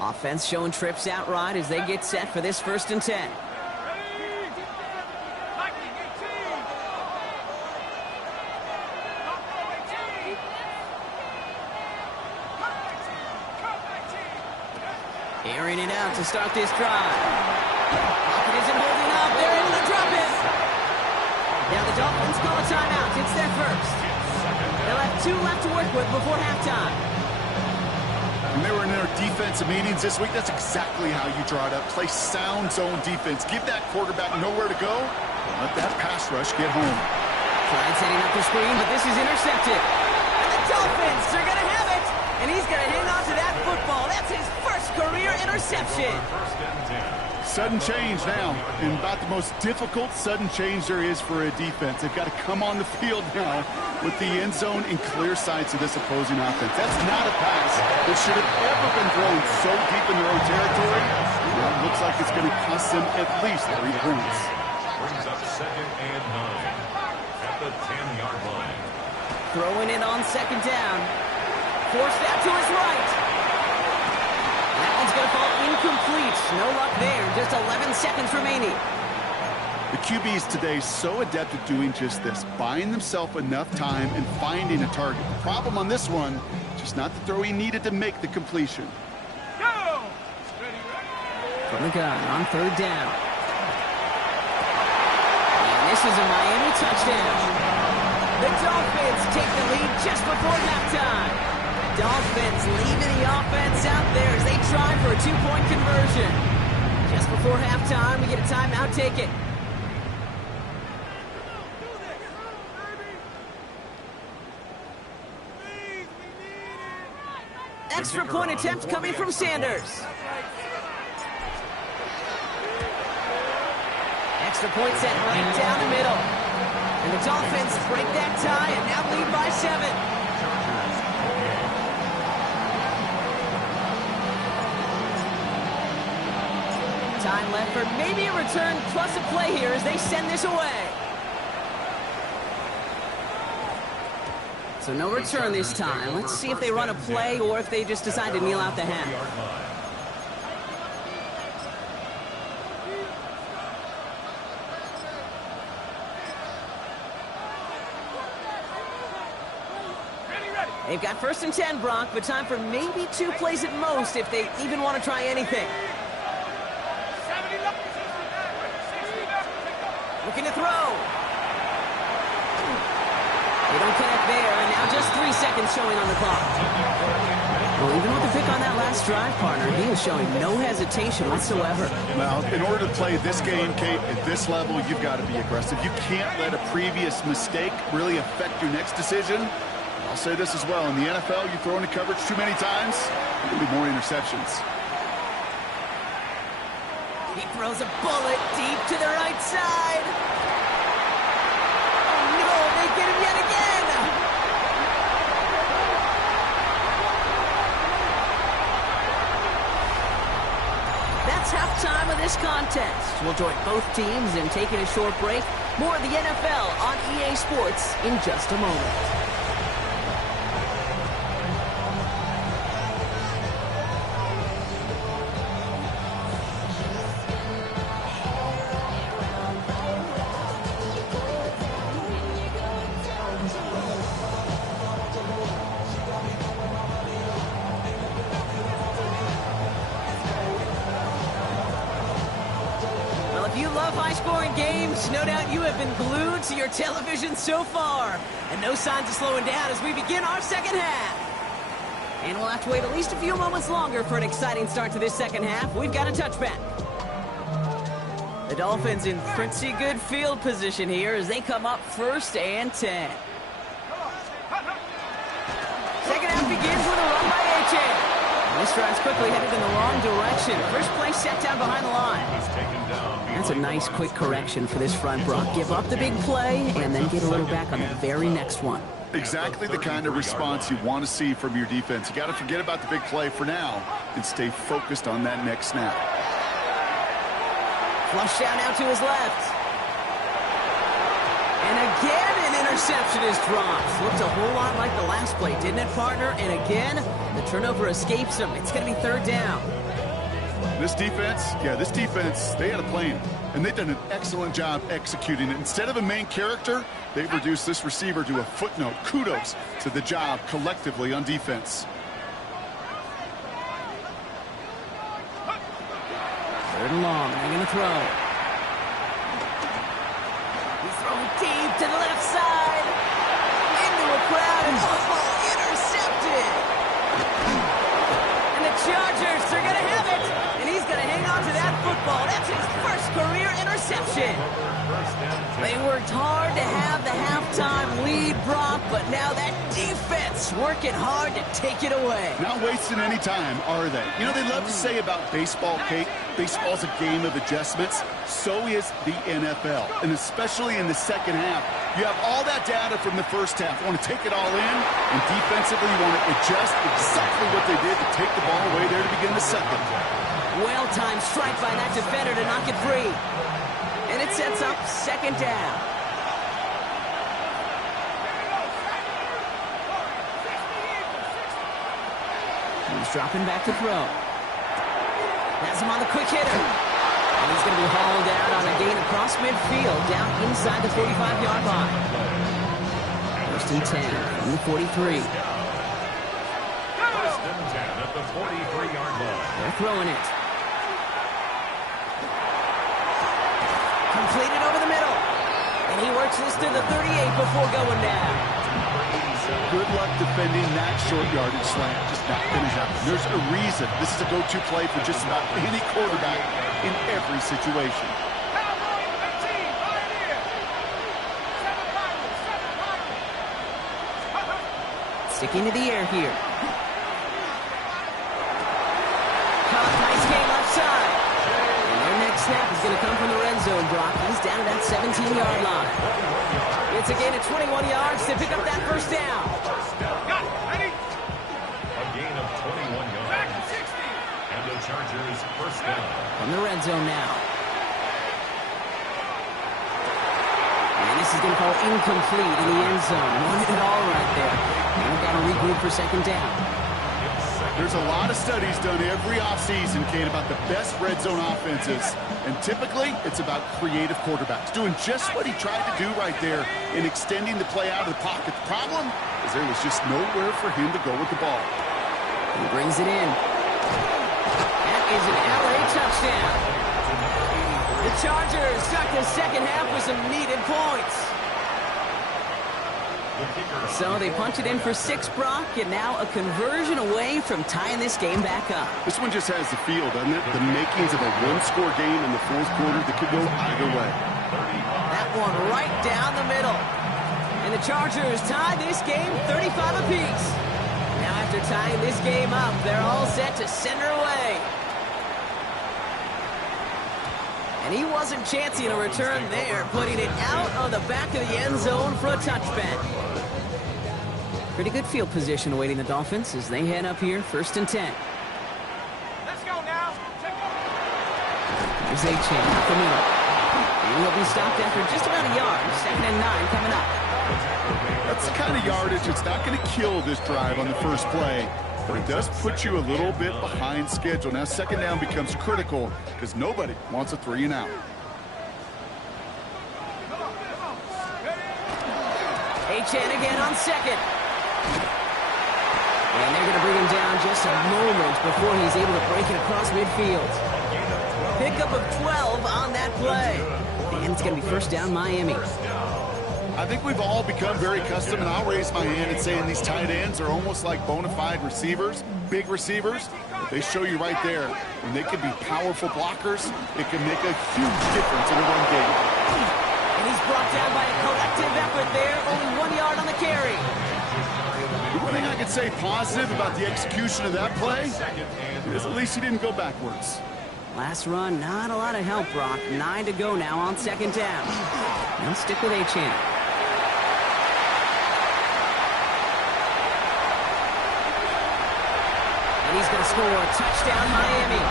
Offense showing trips out right as they get set for this 1st and 10. Airing it out to start this drive. Pocket isn't holding up. They're able to drop it. Now the Dolphins call a timeout. It's their first. They'll have 2 left to work with before halftime. When they were in their defensive meetings this week, that's exactly how you draw it up. Play sound zone defense. Give that quarterback nowhere to go. And let that pass rush get home. Tried setting up the screen, but this is intercepted. And the Dolphins are going to have it. And he's going to hang on to that football. That's his first career interception. Sudden change now, and about the most difficult sudden change there is for a defense. They've got to come on the field now with the end zone in clear sights of this opposing offense. That's not a pass that should have ever been thrown so deep in their own territory. Well, it looks like it's going to cost them at least 3 points. Brings up 2nd and 9 at the 10-yard line. Throwing it on 2nd down. Forced out to his right. That one's going to fall incomplete. No luck there. Just 11 seconds remaining. The QBs today so adept at doing just this, buying themselves enough time and finding a target. The problem on this one, just not the throw he needed to make the completion. Go! From the gun on 3rd down. And this is a Miami touchdown. The Dolphins take the lead just before halftime. Dolphins leaving the offense out there as they try for a 2-point conversion. Just before halftime, we get a timeout. Take it. Extra point attempt coming from Sanders. Extra point set right down the middle. And the Dolphins break that tie and now lead by 7. Time left for maybe a return plus a play here as they send this away. So no return this time. Let's see if they run a play or if they just decide to kneel out the half. They've got 1st and 10, Brock, but time for maybe 2 plays at most if they even want to try anything. Looking to throw. They don't connect there, and now just 3 seconds showing on the clock. Well, even with the pick on that last drive, partner, he is showing no hesitation whatsoever. Well, in order to play this game, Kate, at this level, you've got to be aggressive. You can't let a previous mistake really affect your next decision. I'll say this as well. In the NFL, you throw into coverage too many times, there will be more interceptions. He throws a bullet deep to the right side. Oh, no, they get him yet again. That's halftime of this contest. We'll join both teams in taking a short break. More of the NFL on EA Sports in just a moment. If you love high-scoring games, no doubt you have been glued to your television so far. And no signs of slowing down as we begin our second half. And we'll have to wait at least a few moments longer for an exciting start to this second half. We've got a touchback. The Dolphins in pretty good field position here as they come up 1st and 10. Second half begins with a run by A-Chain. This drive's quickly headed in the wrong direction. First play set down behind the line. That's a nice quick correction for this front, Brock. Give up the big play and then get a little back on the very next one. Exactly the kind of response you want to see from your defense. You got to forget about the big play for now and stay focused on that next snap. Flush down out to his left. And again, an interception is dropped. Looked a whole lot like the last play, didn't it, partner? And again, the turnover escapes him. It's going to be 3rd down. This defense, they had a plan, and they've done an excellent job executing it. Instead of a main character, they've reduced this receiver to a footnote. Kudos to the job collectively on defense. 3rd and long, they're going to throw. He's throwing deep to the left side. Into a crowd, and intercepted. And the Chargers are going to have it. And he's going to hang on to that football. That's his first career interception. They worked hard to have the halftime lead, Brock, but now that defense working hard to take it away. Not wasting any time, are they? You know, they love to say about baseball, Kate, baseball's a game of adjustments. So is the NFL, and especially in the second half. You have all that data from the first half. You want to take it all in, and defensively you want to adjust exactly what they did to take the ball away there to begin the second. Well-timed strike by that defender to knock it free. And it sets up 2nd down. He's dropping back to throw. Has him on the quick hitter. And he's going to be hauled out on a gain across midfield, down inside the 45-yard line. 1st and 10 from the 43. 1st and 10 at the 43-yard line. They're throwing it. Completed over the middle. And he works this to the 38 before going down. Good luck defending that short yardage slant. Just not going to happen. There's a reason. This is a go-to play for just about any quarterback in every situation. Sticking to the air here. side. And their next snap is going to come from the red zone, Brock. He's down to that 17-yard line. It's a gain of 21 yards to pick up that first down. Got it. Ready? A gain of 21 yards. Back to 60. And the Chargers first down. From the red zone now. And this is going to fall incomplete in the end zone. Wanted it all right there. And we've got to regroup for second down. There's a lot of studies done every offseason, Kate, about the best red zone offenses. And typically, it's about creative quarterbacks doing just what he tried to do right there in extending the play out of the pocket. The problem is there was just nowhere for him to go with the ball. He brings it in. That is an LA touchdown. The Chargers start the second half with some needed points. So they punch it in for 6, Brock, and now a conversion away from tying this game back up. This one just has the feel, doesn't it? The makings of a one-score game in the fourth quarter that could go either way. That one right down the middle. And the Chargers tie this game 35 apiece. Now after tying this game up, they're all set to send her away. And he wasn't chancing a return there, putting it out of the back of the end zone for a touchback. Pretty good field position awaiting the Dolphins as they head up here, 1st and 10. Let's go now. There's A-Chain up the middle. And he'll be stopped after just about a yard. 2nd and 9 coming up. That's the kind of yardage that's not going to kill this drive on the first play, but it does put you a little bit behind schedule. Now second down becomes critical because nobody wants a 3 and out. A-Chain again on second. And they're going to bring him down just a moment before he's able to break it across midfield. Pickup of 12 on that play. And it's going to be first down Miami. I think we've all become very accustomed, and I'll raise my hand and saying these tight ends are almost like bona fide receivers, big receivers. But they show you right there, when they can be powerful blockers, it can make a huge difference in the run game. And he's brought down by a collective effort there, only 1 yard on the carry. The one thing I could say positive about the execution of that play is at least he didn't go backwards. Last run, not a lot of help, Brock. 9 to go now on second down. Now stick with A-Chain. And he's going to score a touchdown, Miami.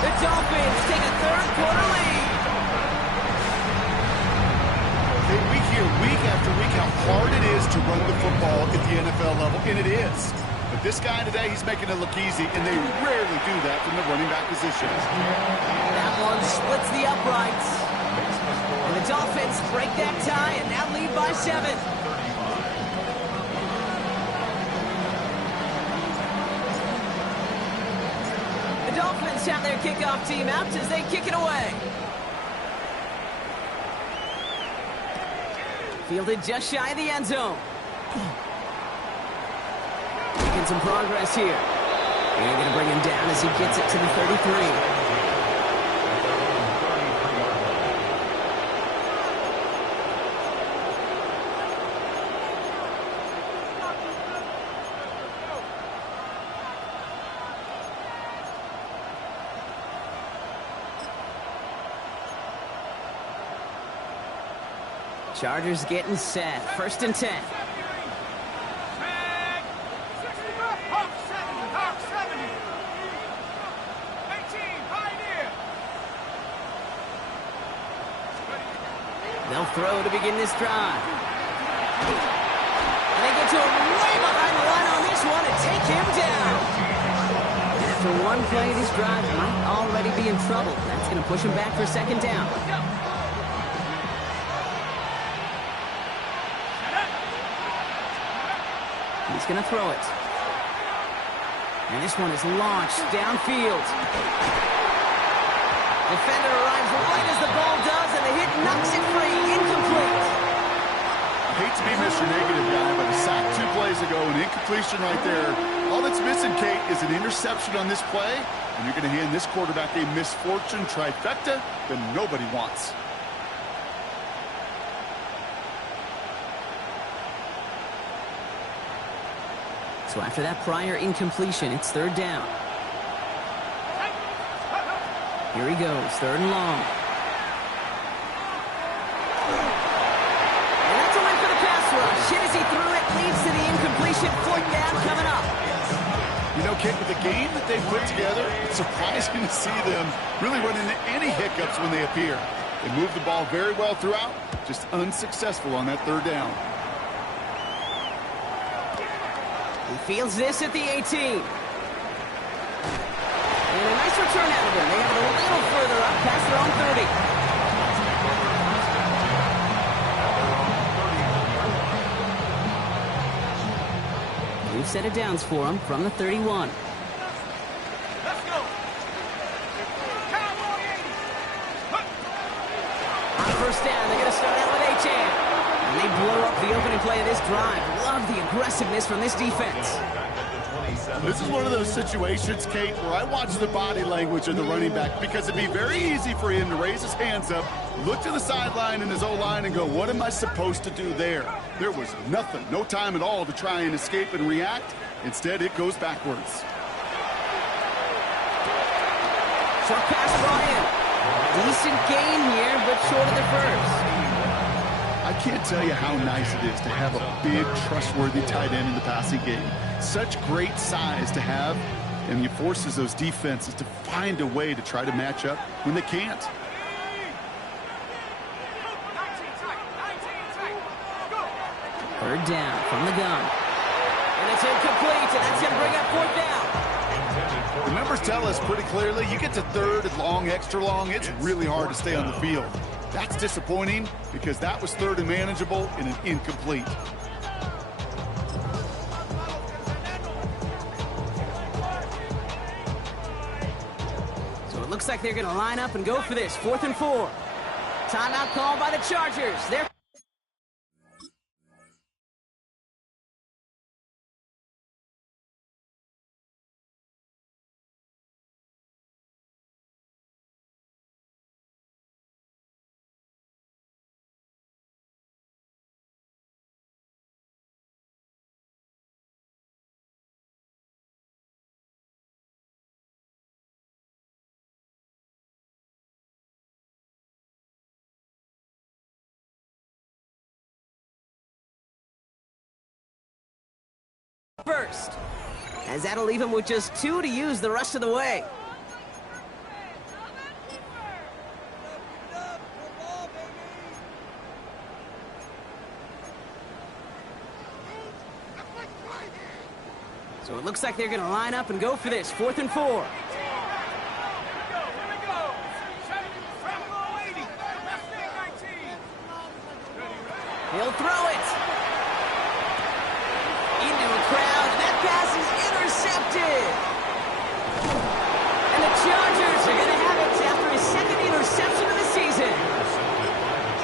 The Dolphins take a third-quarter lead. Hey, we hear week after week how hard it is to run the football at the NFL level, and it is. But this guy today, he's making it look easy, and they rarely do that from the running back position. That one splits the uprights. And the Dolphins break that tie and now lead by 7. The Dolphins have their kickoff team out as they kick it away. Fielded just shy of the end zone. Making some progress here. They're going to bring him down as he gets it to the 33. Chargers getting set. 1st and 10. They'll throw to begin this drive. And they get to him way behind the line on this one and take him down. And after one play, this drive might already be in trouble. That's going to push him back for second down. He's going to throw it. And this one is launched downfield. Defender arrives right as the ball does, and the hit knocks it free. Incomplete. I hate to be Mr. Negative guy, but a sack 2 plays ago, an incompletion right there. All that's missing, Kate, is an interception on this play, and you're going to hand this quarterback a misfortune trifecta that nobody wants. So after that prior incompletion, it's third down. Here he goes, 3rd and long. And that's a win for the pass rush. Hit as he threw it, leads to the incompletion. 4th down coming up. You know, Kate, with the game that they've put together, it's surprising to see them really run into any hiccups when they appear. They move the ball very well throughout, just unsuccessful on that 3rd down. He fields this at the 18. And a nice return out of him. They have it a little further up past their own 30. New set of downs for him from the 31. Let's go. Cowboy 80. On 1st down, they're going to start out with H.A. And they blow up the opening play of this drive. Love the aggressiveness from this defense. This is one of those situations, Kate, where I watch the body language of the running back because it'd be very easy for him to raise his hands up, look to the sideline in his O-line and go, what am I supposed to do there? There was nothing, no time at all to try and escape and react. Instead, it goes backwards. Short pass brought in. Decent gain here, but short of the first. I can't tell you how nice it is to have a big, trustworthy tight end in the passing game. Such great size to have, and it forces those defenses to find a way to try to match up when they can't. 19 tight. Go. 3rd down from the gun. And it's incomplete, and that's going to bring up 4th down. The numbers tell us pretty clearly, you get to 3rd and long, extra long, it's really hard to stay on the field. That's disappointing because that was 3rd and manageable and an incomplete. So it looks like they're going to line up and go for this. 4th and 4. Timeout called by the Chargers. They're first, as that'll leave him with just 2 to use the rest of the way. So it looks like they're going to line up and go for this. 4th and 4. Here we go. 80. Left wing 19. He'll throw it into a crowd, and that pass is intercepted. And the Chargers are going to have it after his 2nd interception of the season.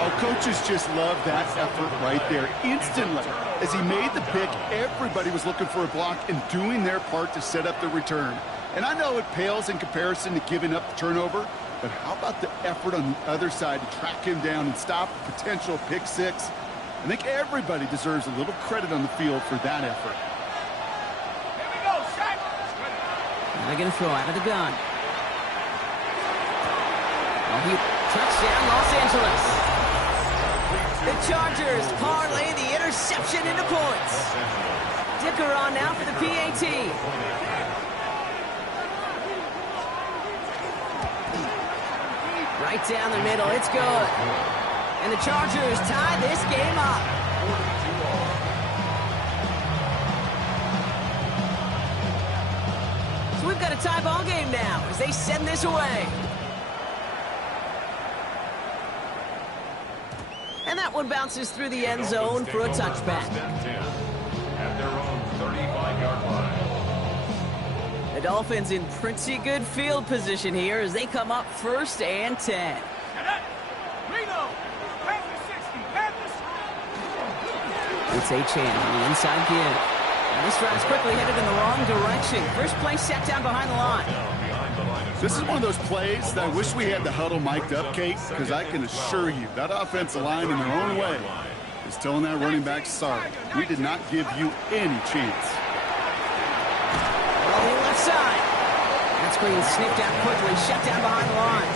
Our coaches just love that effort right there. Instantly, as he made the pick, everybody was looking for a block and doing their part to set up the return. And I know it pales in comparison to giving up the turnover, but how about the effort on the other side to track him down and stop a potential pick 6? I think everybody deserves a little credit on the field for that effort. Here we go, Shaq. Now they're going to throw out of the gun. Touchdown, Los Angeles. The Chargers parlay the interception into points. Dicker on now for the PAT. Right down the middle, it's good. And the Chargers tie this game up. So we've got a tie ball game now as they send this away. And that one bounces through the end zone for a touchback. At their own 35-yard line. The Dolphins in pretty good field position here as they come up 1st and 10. Reno. It's H.A. on the inside give. And this drive's quickly headed in the wrong direction. First play set down behind the line. This is one of those plays that I wish we had the huddle mic'd up, Kate, because I can assure you that offensive line in their own way is telling that running back, sorry, we did not give you any chance. On the left side. That's screen sniffed out quickly, shut down behind the line.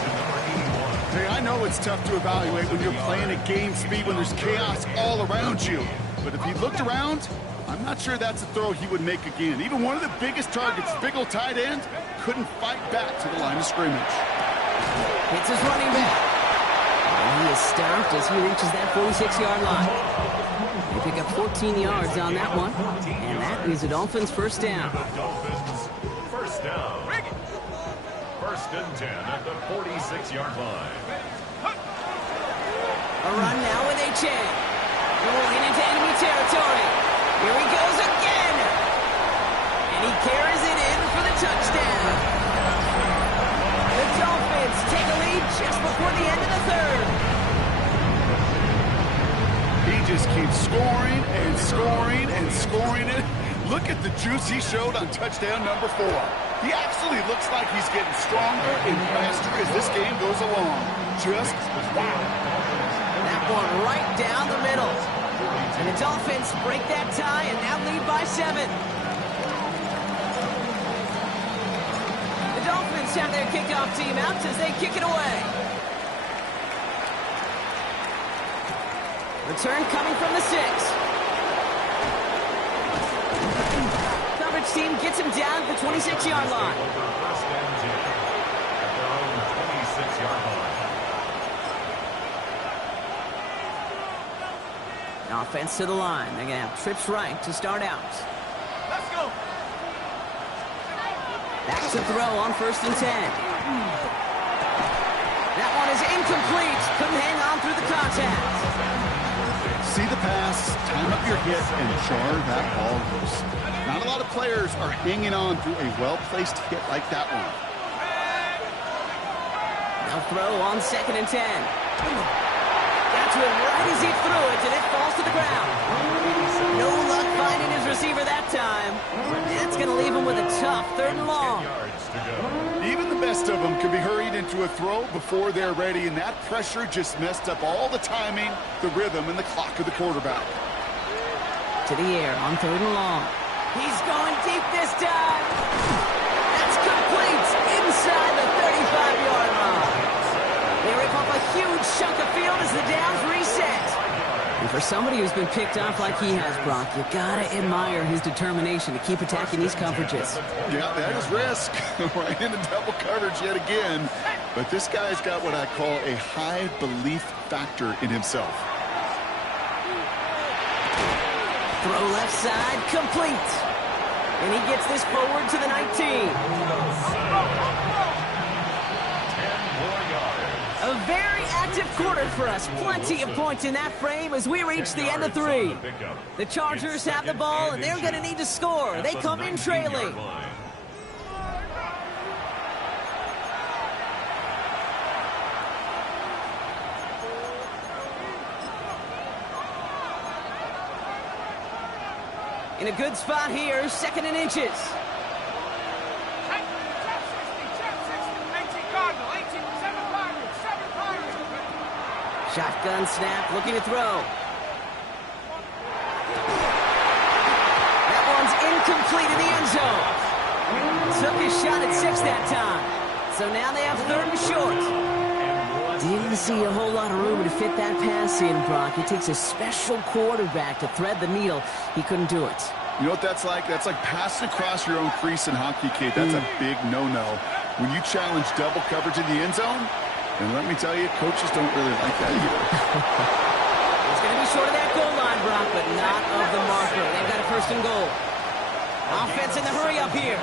Hey, I know it's tough to evaluate when you're playing at game speed when there's chaos all around you. But if he looked around, I'm not sure that's a throw he would make again. Even one of the biggest targets, big old tight end, couldn't fight back to the line of scrimmage. Hits his running back. And he is stopped as he reaches that 46-yard line. They pick up 14 yards on that one. And that is the Dolphins' first down. Dolphins first down. First and 10 at the 46-yard line. A run now with H.A. Rolling into enemy territory. Here he goes again. And he carries it in for the touchdown. The Dolphins take a lead just before the end of the third. He just keeps scoring and scoring and scoring it. Look at the juice he showed on touchdown number 4. He actually looks like he's getting stronger and faster as this game goes along. Just wow. That one right down the middle. And the Dolphins break that tie and now lead by 7. The Dolphins have their kickoff team out as they kick it away. Return coming from the 6. Coverage team gets him down at the 26-yard line. First and 10 at their own 26-yard line. Offense to the line. They're going to have trips right to start out. Let's go. Back to throw on first and 10. That one is incomplete. Couldn't hang on through the contact. See the pass, time up your hit, and jar that ball loose. Not a lot of players are hanging on through a well-placed hit like that one. Now throw on second and 10. Got to it right as he threw it, and it falls to the ground. No luck finding his receiver that time. That's going to leave him with a tough 3rd and long. Even the best of them can be hurried into a throw before they're ready, and that pressure just messed up all the timing, the rhythm, and the clock of the quarterback. To the air on 3rd and long. He's going deep this time. That's complete inside the 35-yard line. They rip off a huge chunk of field as the downs reset. And for somebody who's been picked off like he has, Brock, you gotta admire his determination to keep attacking these coverages. Yeah, that is risk. Right into double coverage yet again. But this guy's got what I call a high belief factor in himself. Throw left side, complete. And he gets this forward to the 19. A very active quarter for us. Plenty of points in that frame as we reach the end of 3. The Chargers have the ball, and they're going to need to score. They come in trailing. In a good spot here, 2nd and inches. Shotgun snap, looking to throw. That one's incomplete in the end zone. Took his shot at 6 that time. So now they have 3rd and short. Didn't see a whole lot of room to fit that pass in, Brock. It takes a special quarterback to thread the needle. He couldn't do it. You know what that's like? That's like passing across your own crease in hockey, Kate. That's a big no-no. When you challenge double coverage in the end zone, and let me tell you, coaches don't really like that either. It's going to be short of that goal line, Brock, but not of the marker. They've got a 1st and goal. Offense in the hurry up here.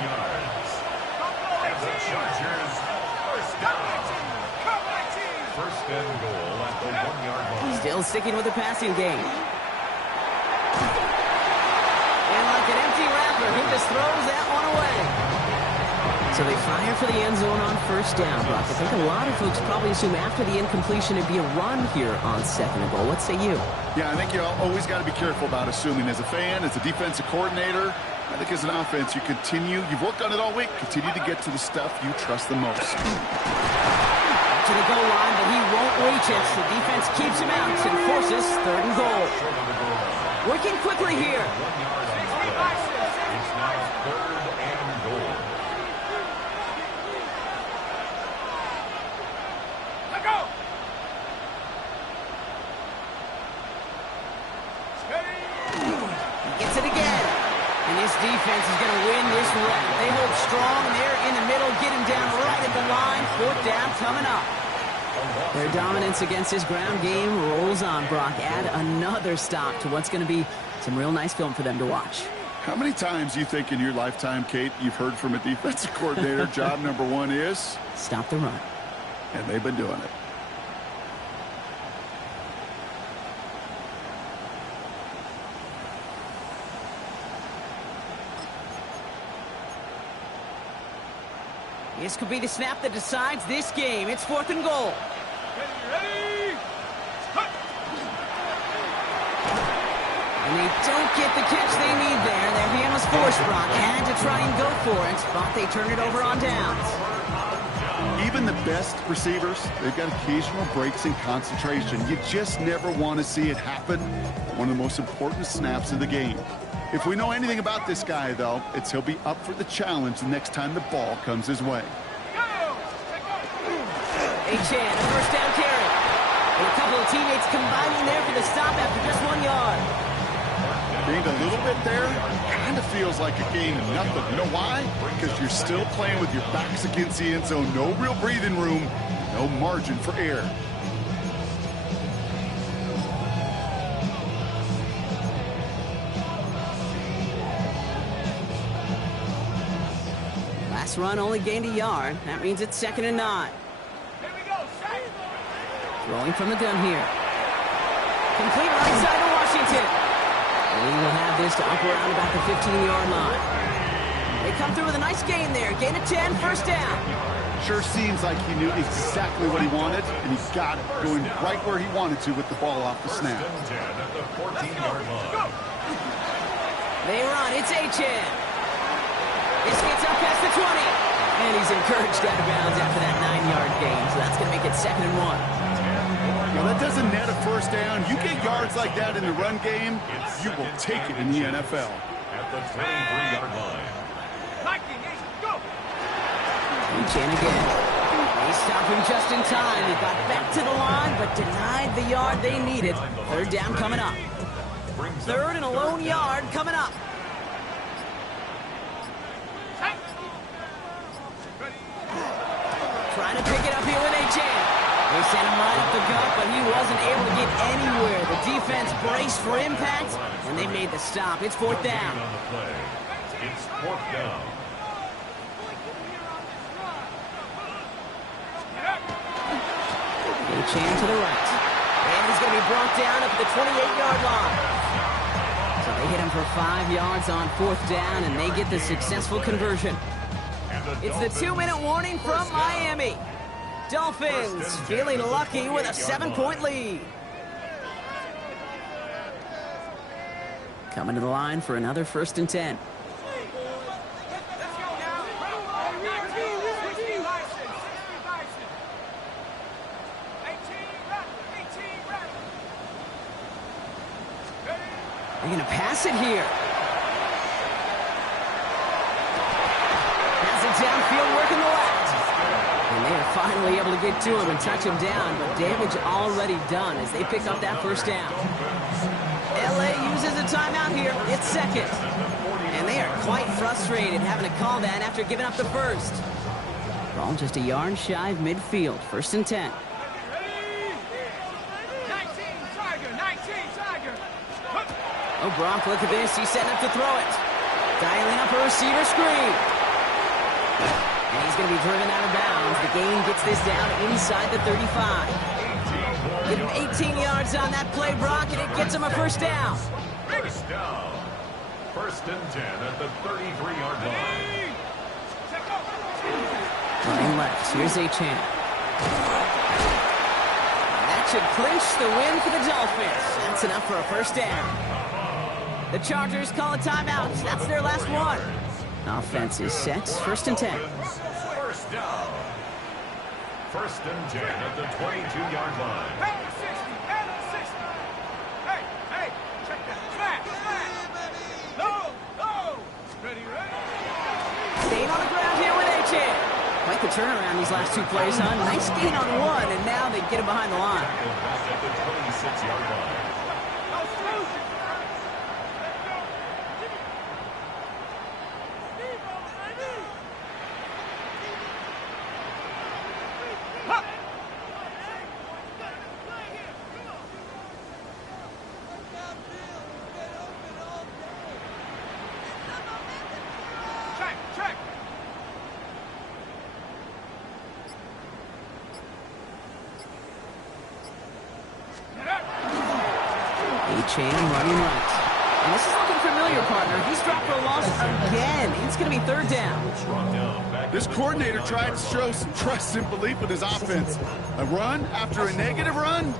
First and goal at the 1-yard line. Still sticking with the passing game. And like an empty wrapper, he just throws that one away. So they fire for the end zone on 1st down, Brock. I think a lot of folks probably assume after the incompletion it'd be a run here on 2nd and goal. What say you? Yeah, I think you always got to be careful about assuming. As a fan, as a defensive coordinator, I think as an offense, you've worked on it all week, continue to get to the stuff you trust the most. To the goal line, but he won't reach it. The defense keeps him out and forces 3rd and goal. Working quickly here. It's now 3rd and goal. threat. They hold strong. They're in the middle, getting down right at the line. 4th down coming up. Their dominance against this ground game rolls on, Brock. Add another stop to what's going to be some real nice film for them to watch. How many times do you think in your lifetime, Kate, you've heard from a defensive coordinator, job number 1 is? Stop the run. And they've been doing it. This could be the snap that decides this game. It's 4th and goal. Ready? And they don't get the catch they need there. Their hand was forced, Brock. Had to try and go for it, but they turn it over on downs. Even the best receivers, they've got occasional breaks in concentration. You just never want to see it happen. One of the most important snaps of the game. If we know anything about this guy, though, it's he'll be up for the challenge the next time the ball comes his way. Achane, a 1st down carry. And a couple of teammates combining there for the stop after just 1 yard. Being a little bit there kind of feels like a game of nothing. You know why? Because you're still playing with your backs against the end zone. No real breathing room. No margin for error. Last run only gained a yard. That means it's 2nd and 9. Here we go, set. Rolling from the gun here. Complete right side to Washington. We will have this to up around about the 15-yard line. They come through with a nice gain there. Gain of 10, 1st down. Sure seems like he knew exactly what he wanted, and he got it going right where he wanted to with the ball off the snap. At the 14-yard line. They run. It's Achane. This gets up past the 20. And he's encouraged out of bounds after that 9-yard gain. So that's going to make it 2nd and 1. Well, that doesn't net a 1st down. You get yards like that in the run game, you will take it in the NFL. At the 23-yard line. Viking, go. Achane again. They stop him just in time. He got back to the line, but denied the yard they needed. 3rd down coming up. 3rd and a lone yard coming up. Trying to pick it up here with Achane. They sent him right up the gut, but he wasn't able to get anywhere. The defense braced for impact, and they made the stop. It's 4th down. On the play. It's 4th down. Achane to the right. And he's going to be brought down up at the 28-yard line. So they hit him for 5 yards on 4th down, and they get the successful conversion. It's the 2-minute warning from Miami. Dolphins feeling lucky with a 7-point lead. Coming to the line for another 1st and 10. They're going to pass it here. Pass it downfield, working the left. And they are finally able to get to him and touch him down, but damage already done as they pick up that 1st down. LA uses a timeout here. It's 2nd. And they are quite frustrated having to call that after giving up the 1st. Ball just a yard shy of midfield. 1st and 10. 19, Tiger. Oh, Brock, look at this. He's setting up to throw it. Dialing up a receiver screen. And he's going to be driven out of bounds. The gain gets this down inside the 35. Get him 18 yards on that play, Brock, and it gets him a 1st down. 1st down. 1st and 10 at the 33-yard line. Running left. Here's Achane. That should clinch the win for the Dolphins. That's enough for a 1st down. The Chargers call a timeout. That's their last one. Offense is set. 1st and 10. 1st down. 1st and 10 at the 22-yard line. Hey, check that. Flat. No. Ready. Staying on the ground here with Achane. Quite the turnaround these last 2 plays, huh? Nice gain on 1, and now they get him behind the line. Back at the 26-yard line. chain running right. And this is looking familiar, partner. He's dropped for a loss again. It's going to be third down. This coordinator tried to show some trust and belief in his offense. A run after a negative run?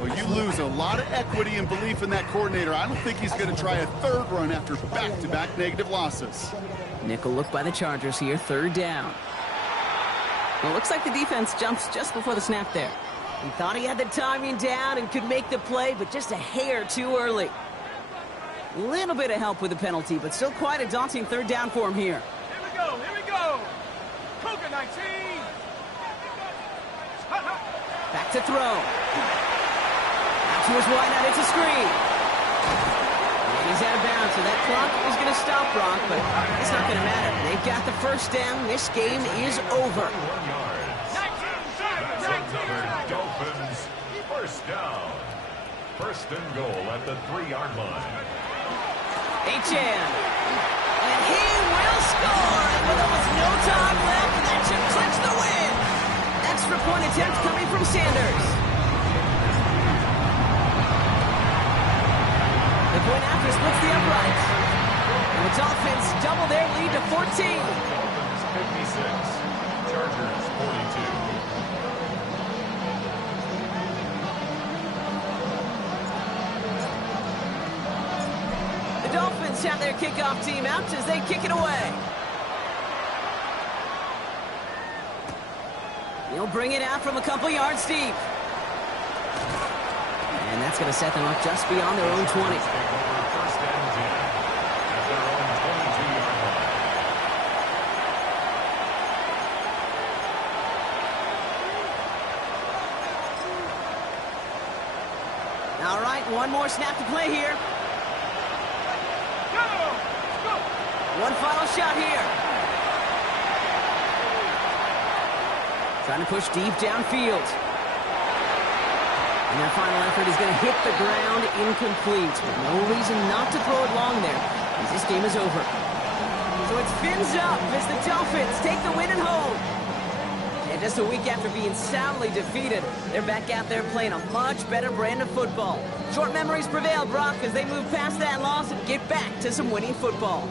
Well, you lose a lot of equity and belief in that coordinator. I don't think he's going to try a third run after back-to-back negative losses. Nickel look by the Chargers here, third down. Well, it looks like the defense jumps just before the snap there. He thought he had the timing down and could make the play, but just a hair too early. Little bit of help with the penalty, but still quite a daunting third down for him here. Here we go, here we go. Cougar 19. Back to throw. Out to his wideout, it's a screen. And he's out of bounds, so that clock is going to stop Brock, but it's not going to matter. They've got the first down. This game is over. Dolphins, first down. First and goal at the 3-yard line. H.M. And he will score. And with almost no time left, that should clinch the win. Extra point attempt coming from Sanders. The point after splits the uprights. And the Dolphins double their lead to 14. Dolphins 56, Chargers 42. The Dolphins have their kickoff team out as they kick it away. He'll bring it out from a couple yards deep. And that's going to set them up just beyond their own 20. First and 10 at their own 22-yard line. All right, one more snap to play here. One final shot here. Trying to push deep downfield. And their final effort is going to hit the ground incomplete. But no reason not to throw it long there, as this game is over. So it's fins up as the Dolphins take the win at home. And just a week after being soundly defeated, they're back out there playing a much better brand of football. Short memories prevail, Brock, as they move past that loss and get back to some winning football.